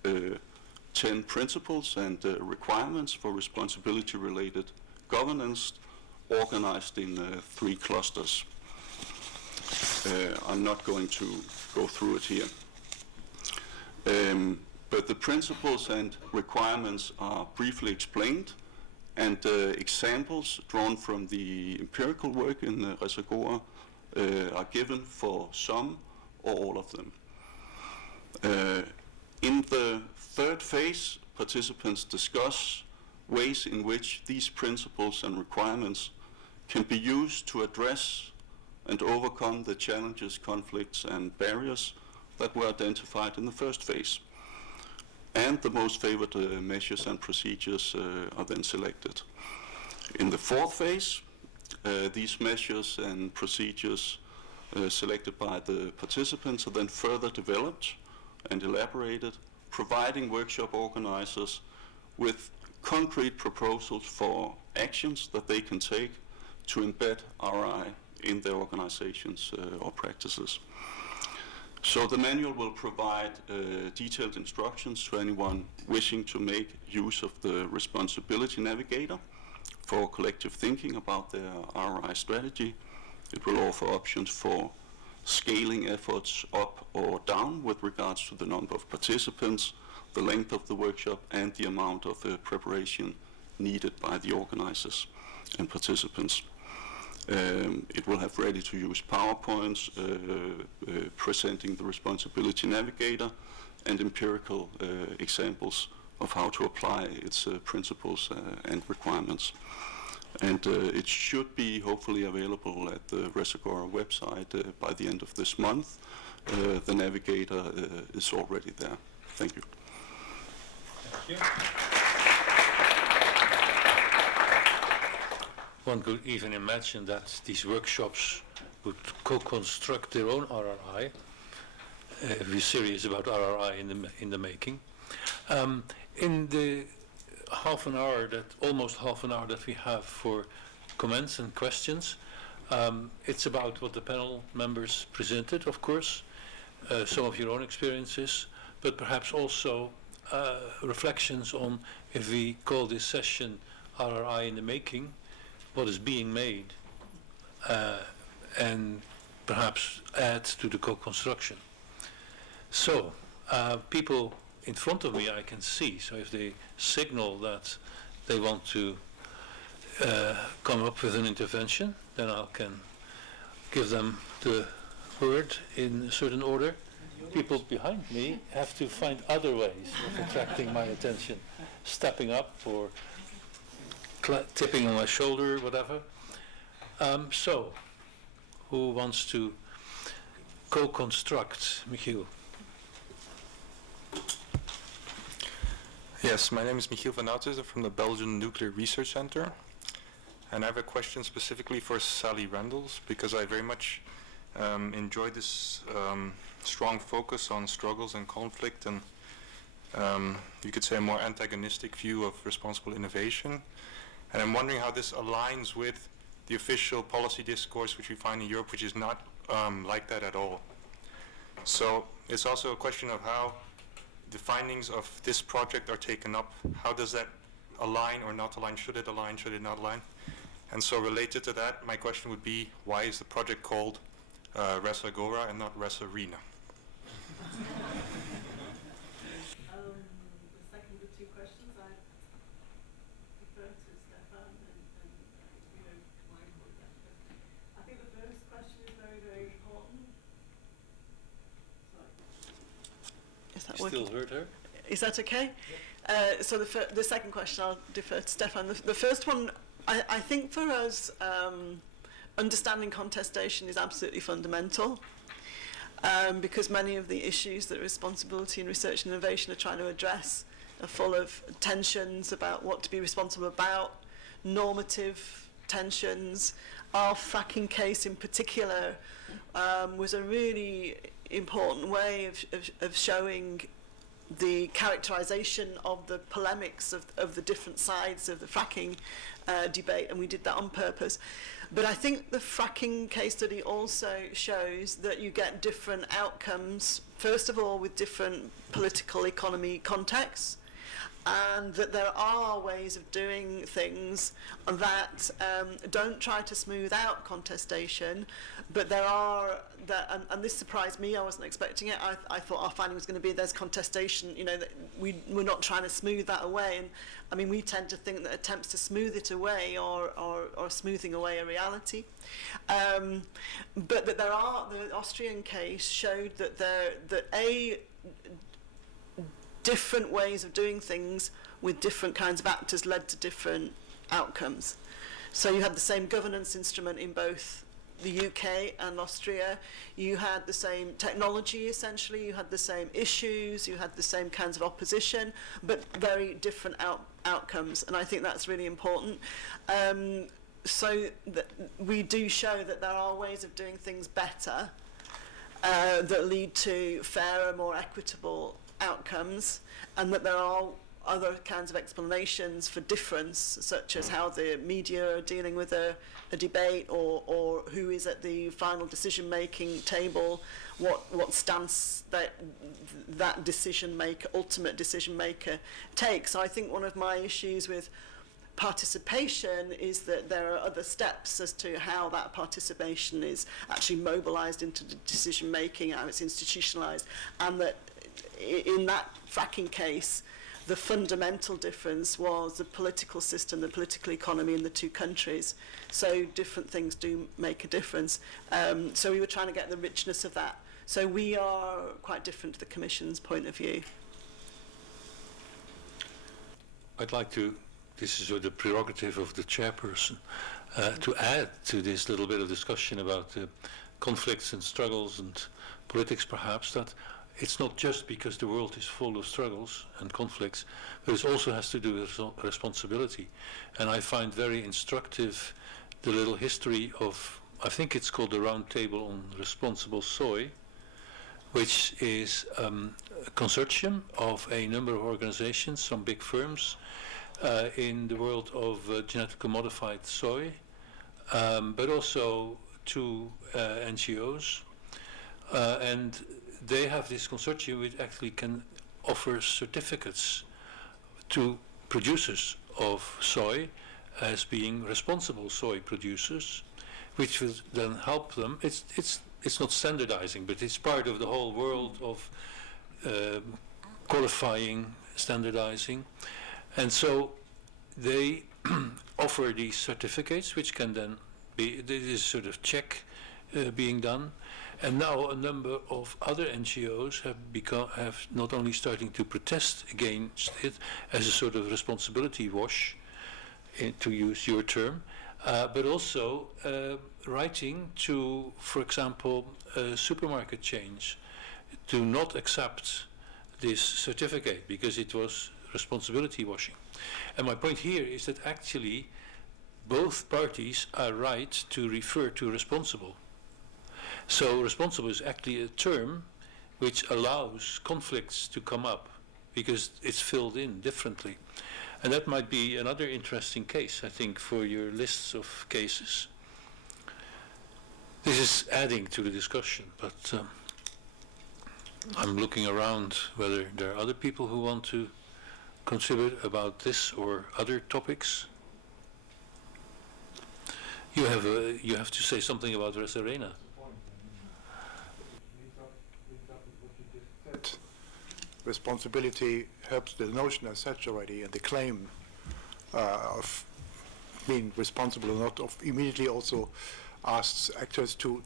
10 principles and requirements for responsibility-related governance organized in 3 clusters. I'm not going to go through it here. But the principles and requirements are briefly explained, and examples drawn from the empirical work in Resagora are given for some or all of them. In the third phase, participants discuss ways in which these principles and requirements can be used to address and overcome the challenges, conflicts and barriers that were identified in the first phase. And the most favored measures and procedures are then selected. In the fourth phase, these measures and procedures selected by the participants are then further developed and elaborated, providing workshop organizers with concrete proposals for actions that they can take to embed RRI in their organizations or practices. So the manual will provide detailed instructions to anyone wishing to make use of the responsibility navigator for collective thinking about their RRI strategy. It will offer options for scaling efforts up or down with regards to the number of participants, the length of the workshop, and the amount of preparation needed by the organizers and participants. It will have ready-to-use PowerPoints presenting the responsibility navigator and empirical examples of how to apply its principles and requirements. And it should be hopefully available at the Resagora website by the end of this month. The navigator is already there. Thank you. Thank you. One could even imagine that these workshops would co-construct their own RRI, if we're serious about RRI in the making. In the almost half an hour that we have for comments and questions, it's about what the panel members presented, of course, some of your own experiences, but perhaps also reflections on, if we call this session RRI in the Making, what is being made, and perhaps add to the co-construction. So, people in front of me I can see, so if they signal that they want to come up with an intervention, then I can give them the word in a certain order. People behind me have to find other ways of attracting my attention, stepping up or tipping on my shoulder, whatever. So, who wants to co-construct? Michiel. Yes, my name is Michiel van Oudhuizen from the Belgian Nuclear Research Center. And I have a question specifically for Sally Randles, because I very much enjoyed this strong focus on struggles and conflict and you could say a more antagonistic view of responsible innovation. And I'm wondering how this aligns with the official policy discourse which we find in Europe, which is not like that at all. So it's also a question of how the findings of this project are taken up. How does that align or not align? Should it align? Should it not align? And so related to that, my question would be, why is the project called Resagora and not Resarena? Is that You working? still heard her? Is that okay? So the second question, I'll defer to Stefan. The first one, I think for us, understanding contestation is absolutely fundamental, because many of the issues that responsibility in research and innovation are trying to address are full of tensions about what to be responsible about, normative tensions. Our fracking case in particular was a really important way of showing the characterization of the polemics of the different sides of the fracking debate, and we did that on purpose. But I think the fracking case study also shows that you get different outcomes, first of all with different political economy contexts, and that there are ways of doing things that don't try to smooth out contestation, but there are, and this surprised me, I wasn't expecting it. I thought our finding was going to be there's contestation, you know, that we're not trying to smooth that away. And I mean, we tend to think that attempts to smooth it away are smoothing away a reality. But that there are, the Austrian case showed that different ways of doing things with different kinds of actors led to different outcomes. So you had the same governance instrument in both the UK and Austria. You had the same technology, essentially. You had the same issues. You had the same kinds of opposition, but very different outcomes. And I think that's really important. So that we do show that there are ways of doing things better that lead to fairer, more equitable outcomes, and that there are other kinds of explanations for difference, such as how the media are dealing with a debate, or who is at the final decision-making table, what stance that decision maker, ultimate decision maker, takes. So I think one of my issues with participation is that there are other steps as to how that participation is actually mobilized into the decision making, how it's institutionalized, and that in that fracking case, the fundamental difference was the political system, the political economy in the two countries. So different things do make a difference. So we were trying to get the richness of that. So we are quite different to the Commission's point of view. I'd like to, this is the prerogative of the chairperson, to add to this little bit of discussion about conflicts and struggles and politics, perhaps, that it's not just because the world is full of struggles and conflicts, but it also has to do with responsibility. And I find very instructive the little history of, I think it's called the Round Table on Responsible Soy, which is a consortium of a number of organizations, some big firms in the world of genetically modified soy, but also two NGOs. And they have this consortium which actually can offer certificates to producers of soy as being responsible soy producers, which will then help them. It's not standardizing, but it's part of the whole world of qualifying, standardizing. And so they offer these certificates, which can then be, this sort of check being done. And now a number of other NGOs have not only starting to protest against it as a sort of responsibility wash, to use your term, but also writing to, for example, supermarket chains to not accept this certificate because it was responsibility washing. And my point here is that actually both parties are right to refer to responsible. So responsible is actually a term which allows conflicts to come up because it's filled in differently. And that might be another interesting case, I think, for your lists of cases. This is adding to the discussion, but I'm looking around whether there are other people who want to contribute about this or other topics. You have to say something about Res Arena. Responsibility helps the notion as such already, and the claim of being responsible or not of immediately also asks actors to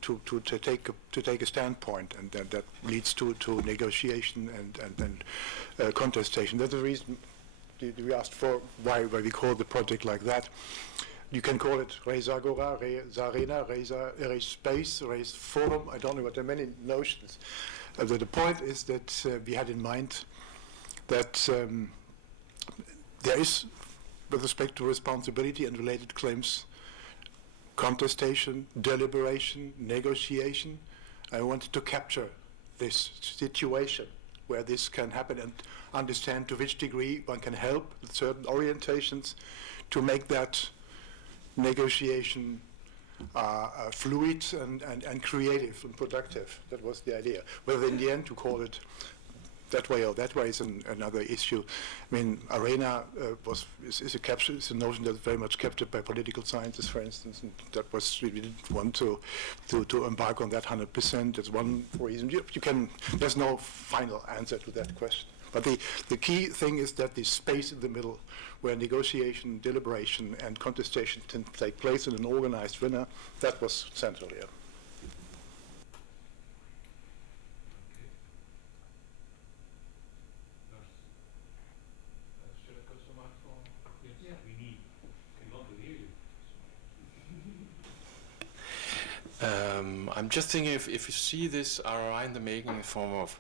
take a standpoint, and then that leads to negotiation and contestation. That's the reason we asked for why we call the project like that. You can call it Raise Agora, Raise Arena, Raise Space, Raise Forum. I don't know, but there are many notions. The point is that we had in mind that there is, with respect to responsibility and related claims, contestation, deliberation, negotiation. I wanted to capture this situation where this can happen and understand to which degree one can help with certain orientations to make that negotiation fluid and creative and productive. That was the idea. Whether in the end to call it that way or that way is another issue. I mean, arena is a notion that's very much captured by political scientists, for instance, and that was, we didn't want to embark on that 100%. That's one reason. There's no final answer to that question. But the key thing is that the space in the middle where negotiation, deliberation, and contestation can take place in an organized manner, that was central here. I'm just thinking if you see this RRI in the making in form of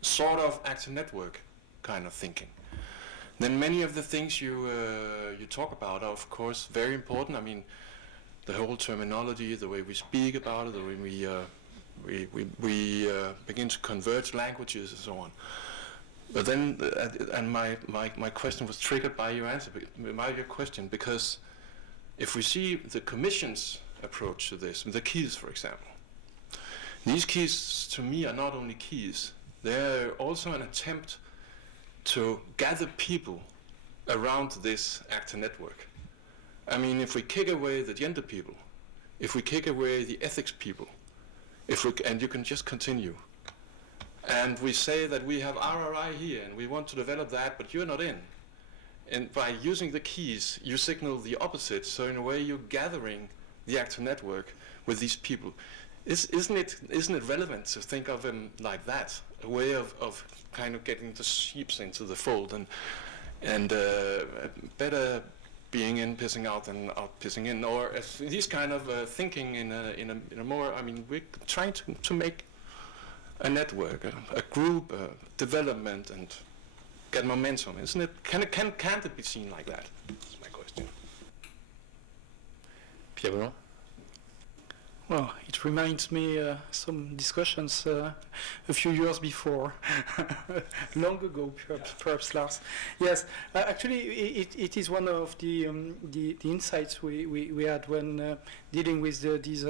sort of actor network kind of thinking, then many of the things you talk about are of course very important. I mean, the whole terminology, the way we speak about it, the way we begin to converge languages and so on. But then, and my question was triggered by your answer, by your question, because if we see the Commission's approach to this, the keys, for example, these keys to me are not only keys, they're also an attempt to gather people around this actor network. I mean, if we kick away the gender people, if we kick away the ethics people, and you can just continue, and we say that we have RRI here and we want to develop that, but you're not in. And by using the keys, you signal the opposite. So in a way, you're gathering the actor network with these people. Isn't it relevant to think of them like that? A way of kind of getting the sheep into the fold and better being in, pissing out than out pissing in, or these kind of thinking in a more. I mean, we're trying to make a network, a group, development, and get momentum, isn't it? Can't it be seen like that? That's my question. Pierre-Benoit? Well, it reminds me some discussions a few years before, long ago, perhaps Lars. Yes, actually, it is one of the insights we had when dealing with these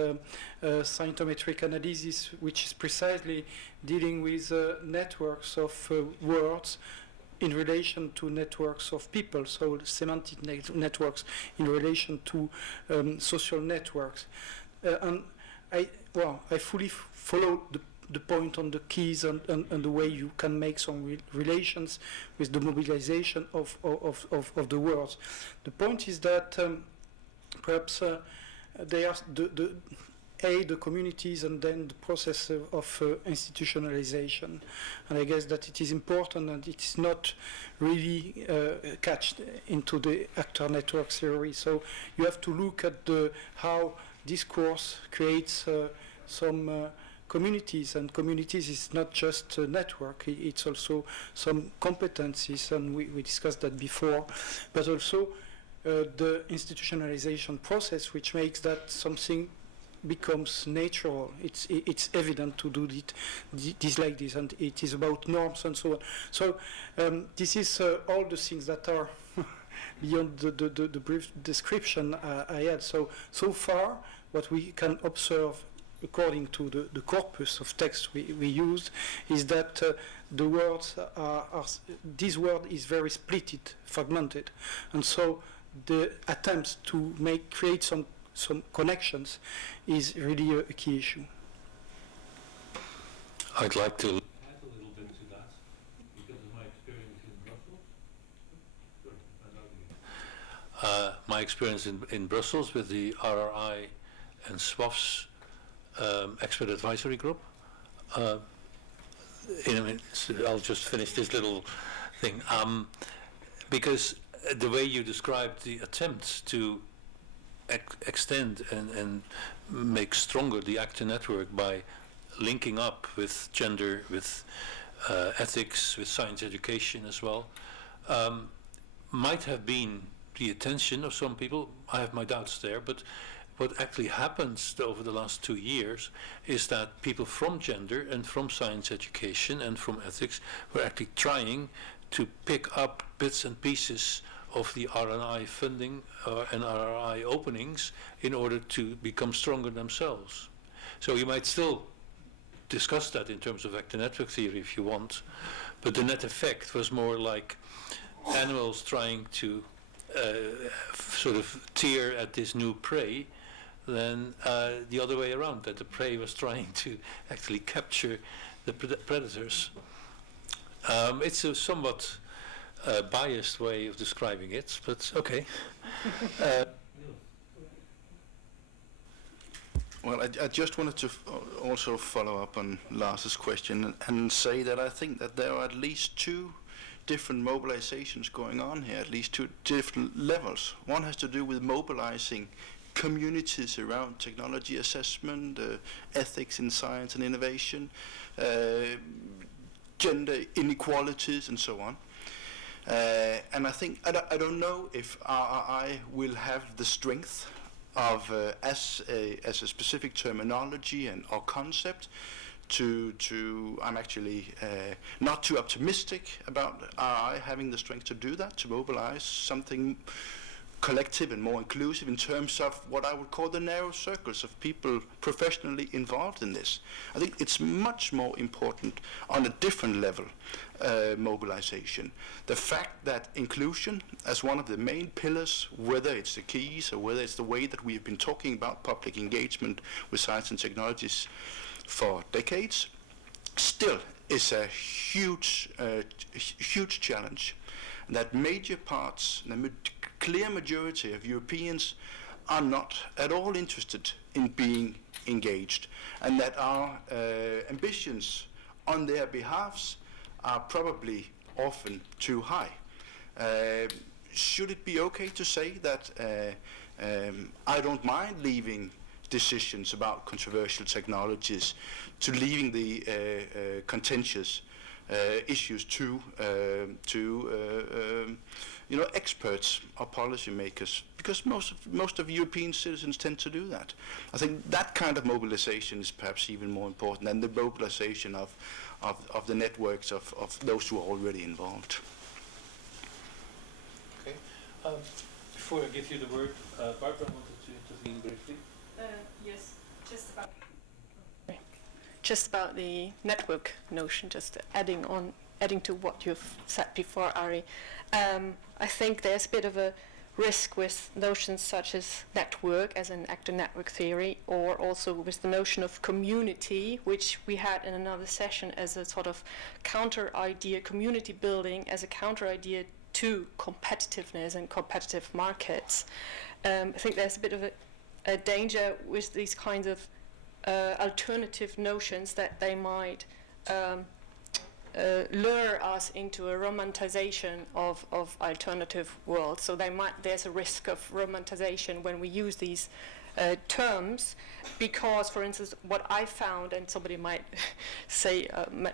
scientometric analysis, which is precisely dealing with networks of words in relation to networks of people, so semantic networks in relation to social networks. And I fully follow the point on the keys and the way you can make some relations with the mobilization of the words. The point is that perhaps they are the communities and then the process of institutionalization. And I guess that it is important and it is not really catched into the actor network theory. So you have to look at how discourse creates some communities, and communities is not just a network, it's also some competencies, and we discussed that before, but also the institutionalization process, which makes that something becomes natural. It's evident to do this like this, and it is about norms and so on. So this is all the things that are beyond the brief description I had. So far, what we can observe, according to the corpus of text we used, is that the words this word is very splitted, fragmented, and so the attempts to create some connections is really a key issue. I'd like to add a little bit to that because of my experience in Brussels. my experience in Brussels with the RRI and SWAF's expert advisory group. In a minute, so I'll just finish this little thing. Because the way you described the attempts to extend and make stronger the actor network by linking up with gender, with ethics, with science education as well, might have been the attention of some people. I have my doubts there, but what actually happens over the last 2 years is that people from gender and from science education and from ethics were actually trying to pick up bits and pieces of the RRI funding and RRI openings in order to become stronger themselves. So you might still discuss that in terms of actor network theory if you want, but the net effect was more like animals trying to sort of tear at this new prey than the other way around, that the prey was trying to actually capture the predators. It's a somewhat biased way of describing it, but okay. Well, I just wanted to also follow up on Lars's question and say that I think that there are at least 2 different mobilizations going on here, at least 2 different levels. One has to do with mobilizing communities around technology assessment, ethics in science and innovation, gender inequalities, and so on. And I think, I don't know if RRI will have the strength of, as a specific terminology and or concept, I'm actually not too optimistic about RRI having the strength to do that, to mobilize something collective and more inclusive in terms of what I would call the narrow circles of people professionally involved in this. I think it's much more important on a different level, mobilization. The fact that inclusion as one of the main pillars, whether it's the keys or whether it's the way that we've been talking about public engagement with science and technologies for decades, still is a huge challenge. And that major parts, the clear majority of Europeans are not at all interested in being engaged, and that our ambitions on their behalves are probably often too high. Should it be okay to say that I don't mind leaving decisions about controversial technologies, to leaving the contentious issues to experts or policymakers, because most of European citizens tend to do that. I think that kind of mobilization is perhaps even more important than the mobilization of the networks of those who are already involved. Okay. Before I give you the word, Barbara wanted to intervene briefly. Yes, just about the network notion, just adding to what you've said before, Arie. I think there's a bit of a risk with notions such as network as an actor network theory, or also with the notion of community, which we had in another session as a sort of counter idea, community building as a counter idea to competitiveness and competitive markets. I think there's a bit of a danger with these kinds of alternative notions that they might lure us into a romanticization of alternative worlds. So there's a risk of romanticization when we use these terms, because, for instance, what I found, and somebody might say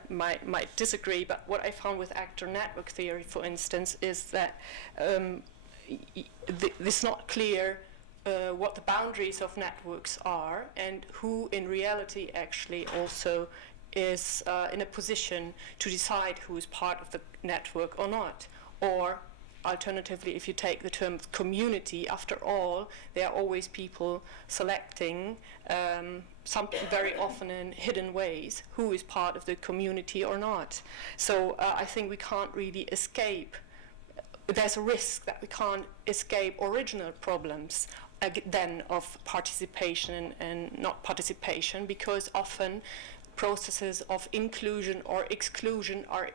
might disagree, but what I found with actor network theory, for instance, is that it's not clear what the boundaries of networks are and who in reality actually also is in a position to decide who is part of the network or not. Or alternatively, if you take the term community, after all, there are always people selecting something very often in hidden ways who is part of the community or not. So I think we can't really escape. There's a risk that we can't escape original problems then of participation and not participation, because often processes of inclusion or exclusion are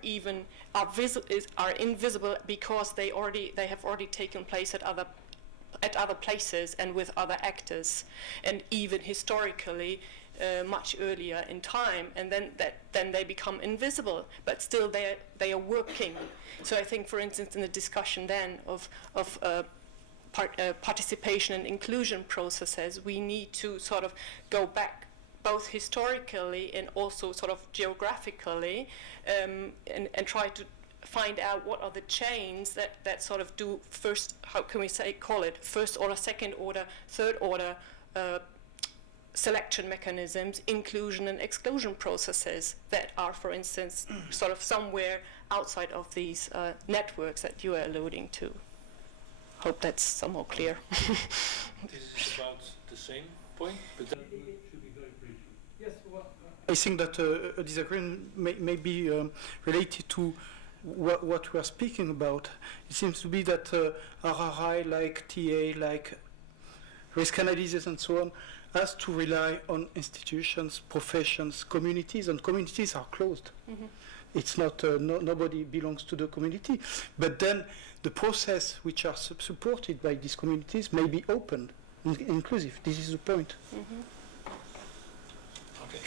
invisible because they have already taken place at other at other places and with other actors, and even historically much earlier in time, and then they become invisible, but still they are working. So I think, for instance, in the discussion then of participation and inclusion processes, we need to sort of go back both historically and also sort of geographically, and try to find out what are the chains that sort of do first, how can we call it, first order, second order, third order selection mechanisms, inclusion and exclusion processes that are, for instance, sort of somewhere outside of these networks that you are alluding to. Hope that's somewhat clear. This is about the same point, but then I think that a disagreement may be related to what we are speaking about. It seems to be that RRI, like TA, like risk analysis and so on, has to rely on institutions, professions, communities, and communities are closed. Mm-hmm. It's not, nobody belongs to the community. But then the process which are supported by these communities may be open, inclusive. This is the point. Mm-hmm. Okay.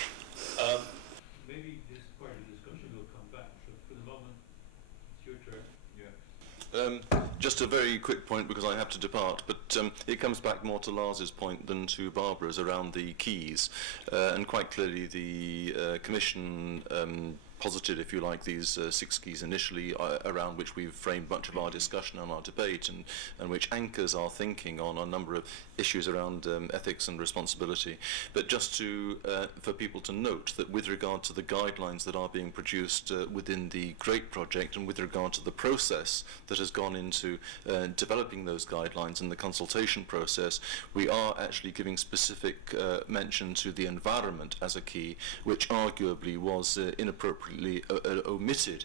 Maybe this part of the discussion will come back, but for the moment, it's your turn. Just a very quick point, because I have to depart, but it comes back more to Lars's point than to Barbara's around the keys, and quite clearly the Commission posited, if you like, these 6 keys initially, around which we've framed much of our discussion and our debate, and which anchors our thinking on a number of issues around ethics and responsibility. But just to for people to note that with regard to the guidelines that are being produced within the GREAT project, and with regard to the process that has gone into developing those guidelines and the consultation process, we are actually giving specific mention to the environment as a key, which arguably was inappropriately omitted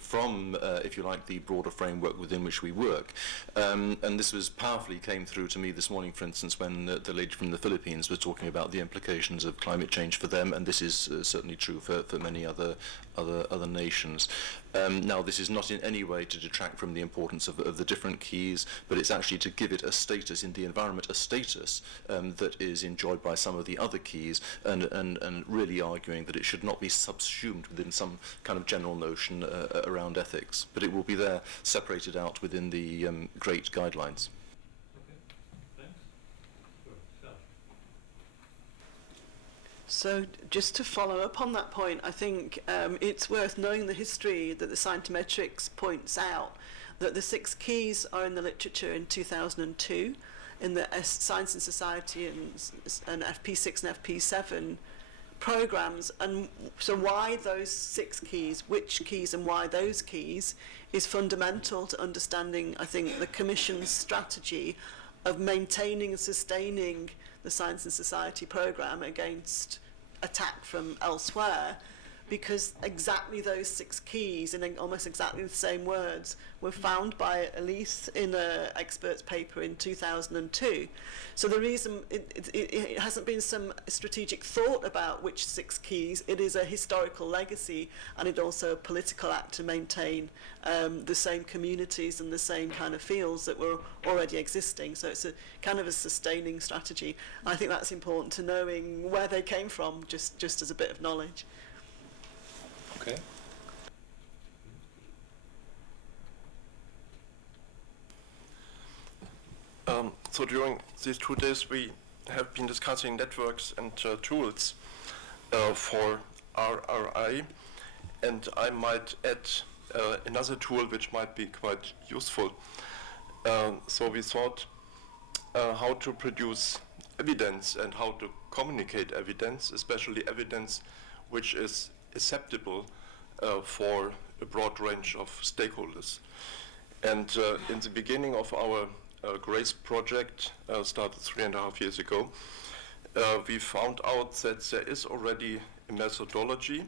from, if you like, the broader framework within which we work. And this was powerfully came through to me this morning, for instance, when the lady from the Philippines was talking about the implications of climate change for them, and this is certainly true for many other nations. Now, this is not in any way to detract from the importance of the different keys, but it's actually to give it a status in the environment, a status that is enjoyed by some of the other keys, and really arguing that it should not be subsumed within some kind of general notion around ethics, but it will be there separated out within the GREAT guidelines. So just to follow up on that point, I think it's worth knowing the history that the Scientometrics points out, that the 6 keys are in the literature in 2002 in the Science and Society and FP6 and FP7 programs. And so why those 6 keys, which keys and why those keys, is fundamental to understanding, I think, the Commission's strategy of maintaining and sustaining the Science and Society program against attack from elsewhere, because exactly those 6 keys, in almost exactly the same words, were found by Elise in an expert's paper in 2002. So the reason it hasn't been some strategic thought about which 6 keys, it is a historical legacy, and it also a political act to maintain the same communities and the same kind of fields that were already existing. So it's a kind of a sustaining strategy. I think that's important to knowing where they came from, just as a bit of knowledge. Okay. So during these 2 days we have been discussing networks and tools for RRI, and I might add another tool which might be quite useful. So we thought how to produce evidence and how to communicate evidence, especially evidence which is acceptable for a broad range of stakeholders. And in the beginning of our GRACE project, started 3.5 years ago, we found out that there is already a methodology,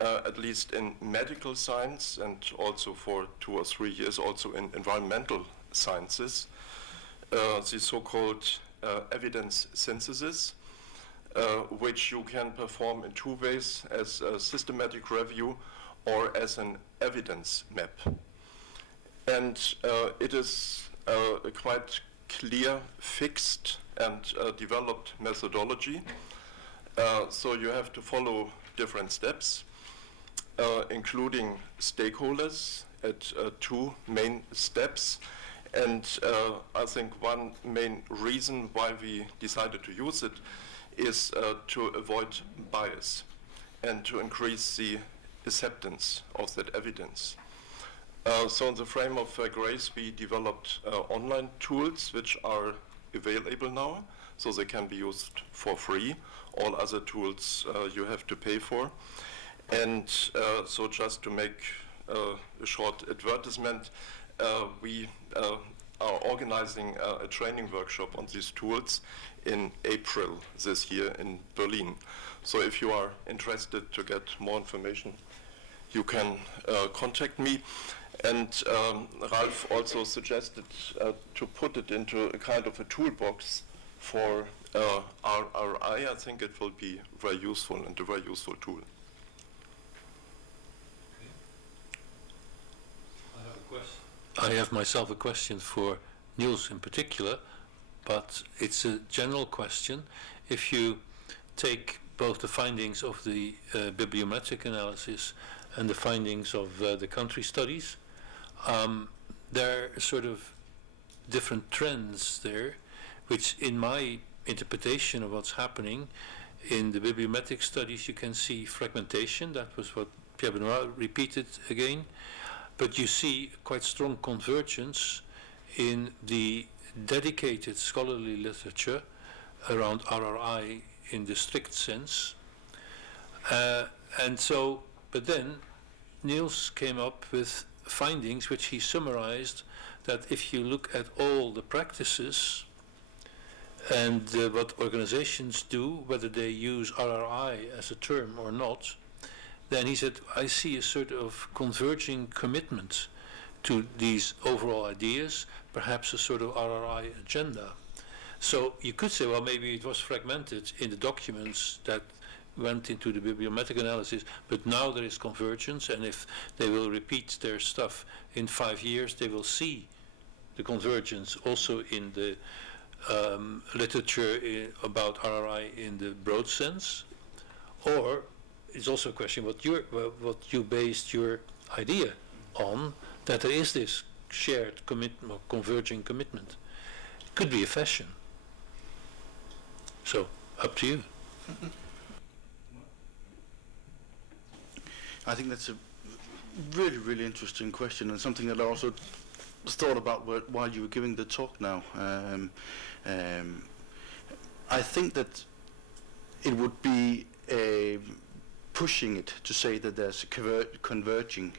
at least in medical science, and also for 2 or 3 years also in environmental sciences, the so-called evidence synthesis, which you can perform in 2 ways, as a systematic review or as an evidence map. And it is a quite clear, fixed, and developed methodology. So you have to follow different steps, including stakeholders at 2 main steps. And I think one main reason why we decided to use it is to avoid bias and to increase the acceptance of that evidence. So in the frame of GRACE, we developed online tools which are available now, so they can be used for free. All other tools you have to pay for. And so just to make a short advertisement, we are organizing a training workshop on these tools in April this year in Berlin. So if you are interested to get more information, you can contact me. And Ralph also suggested to put it into a kind of a toolbox for RRI. I think it will be very useful and a very useful tool. I have myself a question for Niels in particular, but it's a general question. If you take both the findings of the bibliometric analysis and the findings of the country studies, there are sort of different trends there, which in my interpretation of what's happening in the bibliometric studies, you can see fragmentation. That was what Pierre-Benoit repeated again. But you see quite strong convergence in the dedicated scholarly literature around RRI in the strict sense. And so, but then Niels came up with findings which he summarized, that if you look at all the practices and what organizations do, whether they use RRI as a term or not, then he said, I see a sort of converging commitment to these overall ideas, perhaps a sort of RRI agenda. So you could say, well, maybe it was fragmented in the documents that went into the bibliometric analysis, but now there is convergence, and if they will repeat their stuff in 5 years, they will see the convergence also in the literature about RRI in the broad sense. Or it's also a question what you based your idea on, that there is this shared commitment or converging commitment. It could be a fashion. So, up to you. I think that's a really, really interesting question, and something that I also thought about while you were giving the talk now. I think that it would be pushing it to say that there's a converging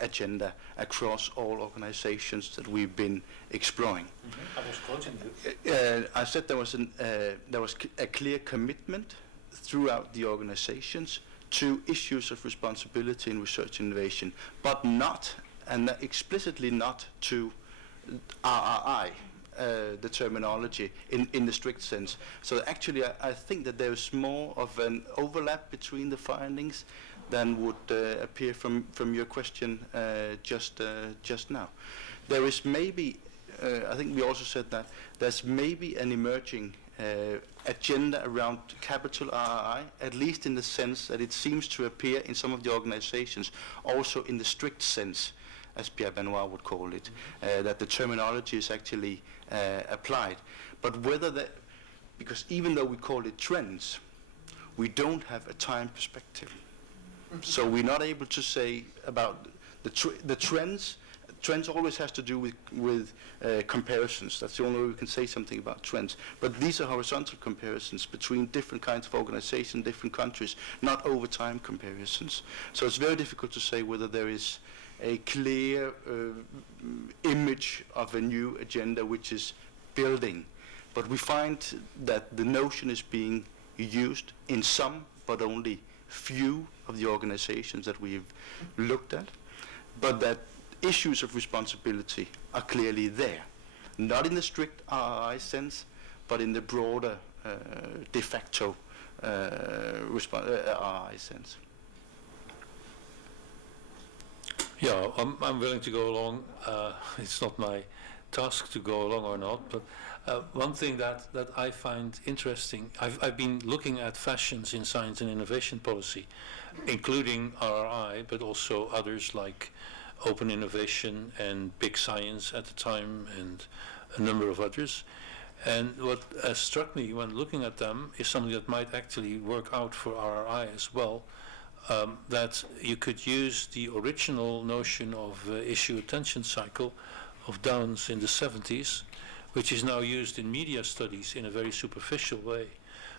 agenda across all organizations that we've been exploring. I was quoting you. I said there was a clear commitment throughout the organizations to issues of responsibility in research and innovation, but not, and explicitly not, to RRI, the terminology in the strict sense. So actually I think that there's more of an overlap between the findings than would appear from your question just now. There is maybe, I think we also said that, there's maybe an emerging agenda around capital RRI, at least in the sense that it seems to appear in some of the organizations, also in the strict sense, as Pierre-Benoit would call it, that the terminology is actually applied. But whether that, because even though we call it trends, we don't have a time perspective. So we're not able to say about the trends. Trends always has to do with comparisons. That's the only way we can say something about trends. But these are horizontal comparisons between different kinds of organizations, different countries, not over time comparisons. So it's very difficult to say whether there is a clear image of a new agenda which is building. But we find that the notion is being used in some, but only few of the organizations that we've looked at, but that issues of responsibility are clearly there, not in the strict RRI sense, but in the broader de facto RRI sense. Yeah, I'm willing to go along. It's not my task to go along or not, but one thing that I find interesting, I've been looking at fashions in science and innovation policy, including RRI, but also others like Open Innovation and Big Science at the time, and a number of others. And what struck me when looking at them is something that might actually work out for RRI as well, that you could use the original notion of issue attention cycle of Downs in the 70s, which is now used in media studies in a very superficial way.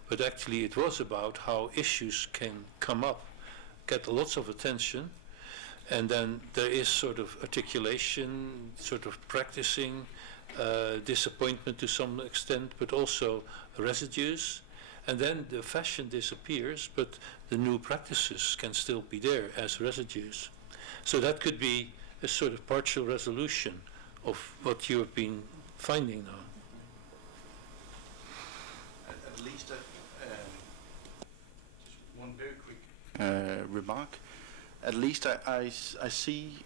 But actually it was about how issues can come up, get lots of attention, and then there is sort of articulation, sort of practicing, disappointment to some extent, but also residues. And then the fashion disappears, but the new practices can still be there as residues. So that could be a sort of partial resolution of what you have been finding now. At least just one very quick remark. At least I see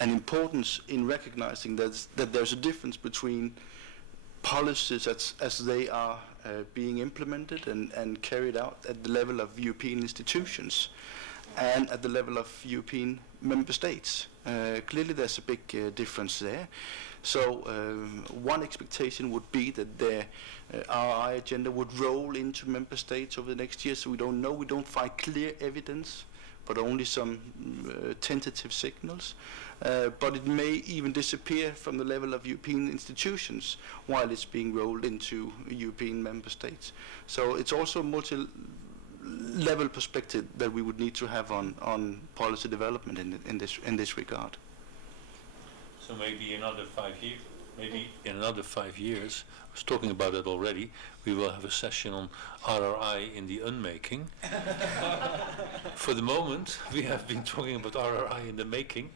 an importance in recognizing that there's a difference between policies as they are being implemented and carried out at the level of European institutions and at the level of European member states. Clearly there's a big difference there. So one expectation would be that the RRI agenda would roll into member states over the next year, so we don't know, we don't find clear evidence, but only some tentative signals. But it may even disappear from the level of European institutions while it's being rolled into European member states. So it's also a multi-level perspective that we would need to have on policy development in this regard. So maybe another 5 years. Maybe in another 5 years, I was talking about it already, we will have a session on RRI in the unmaking. For the moment, we have been talking about RRI in the making,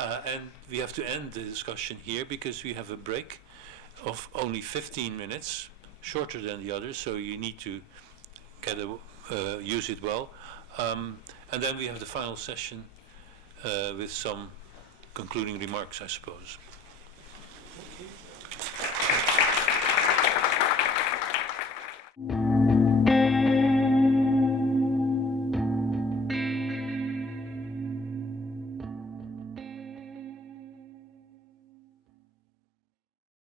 and we have to end the discussion here because we have a break of only 15 minutes, shorter than the others, so you need to use it well. And then we have the final session with some concluding remarks, I suppose. Okay.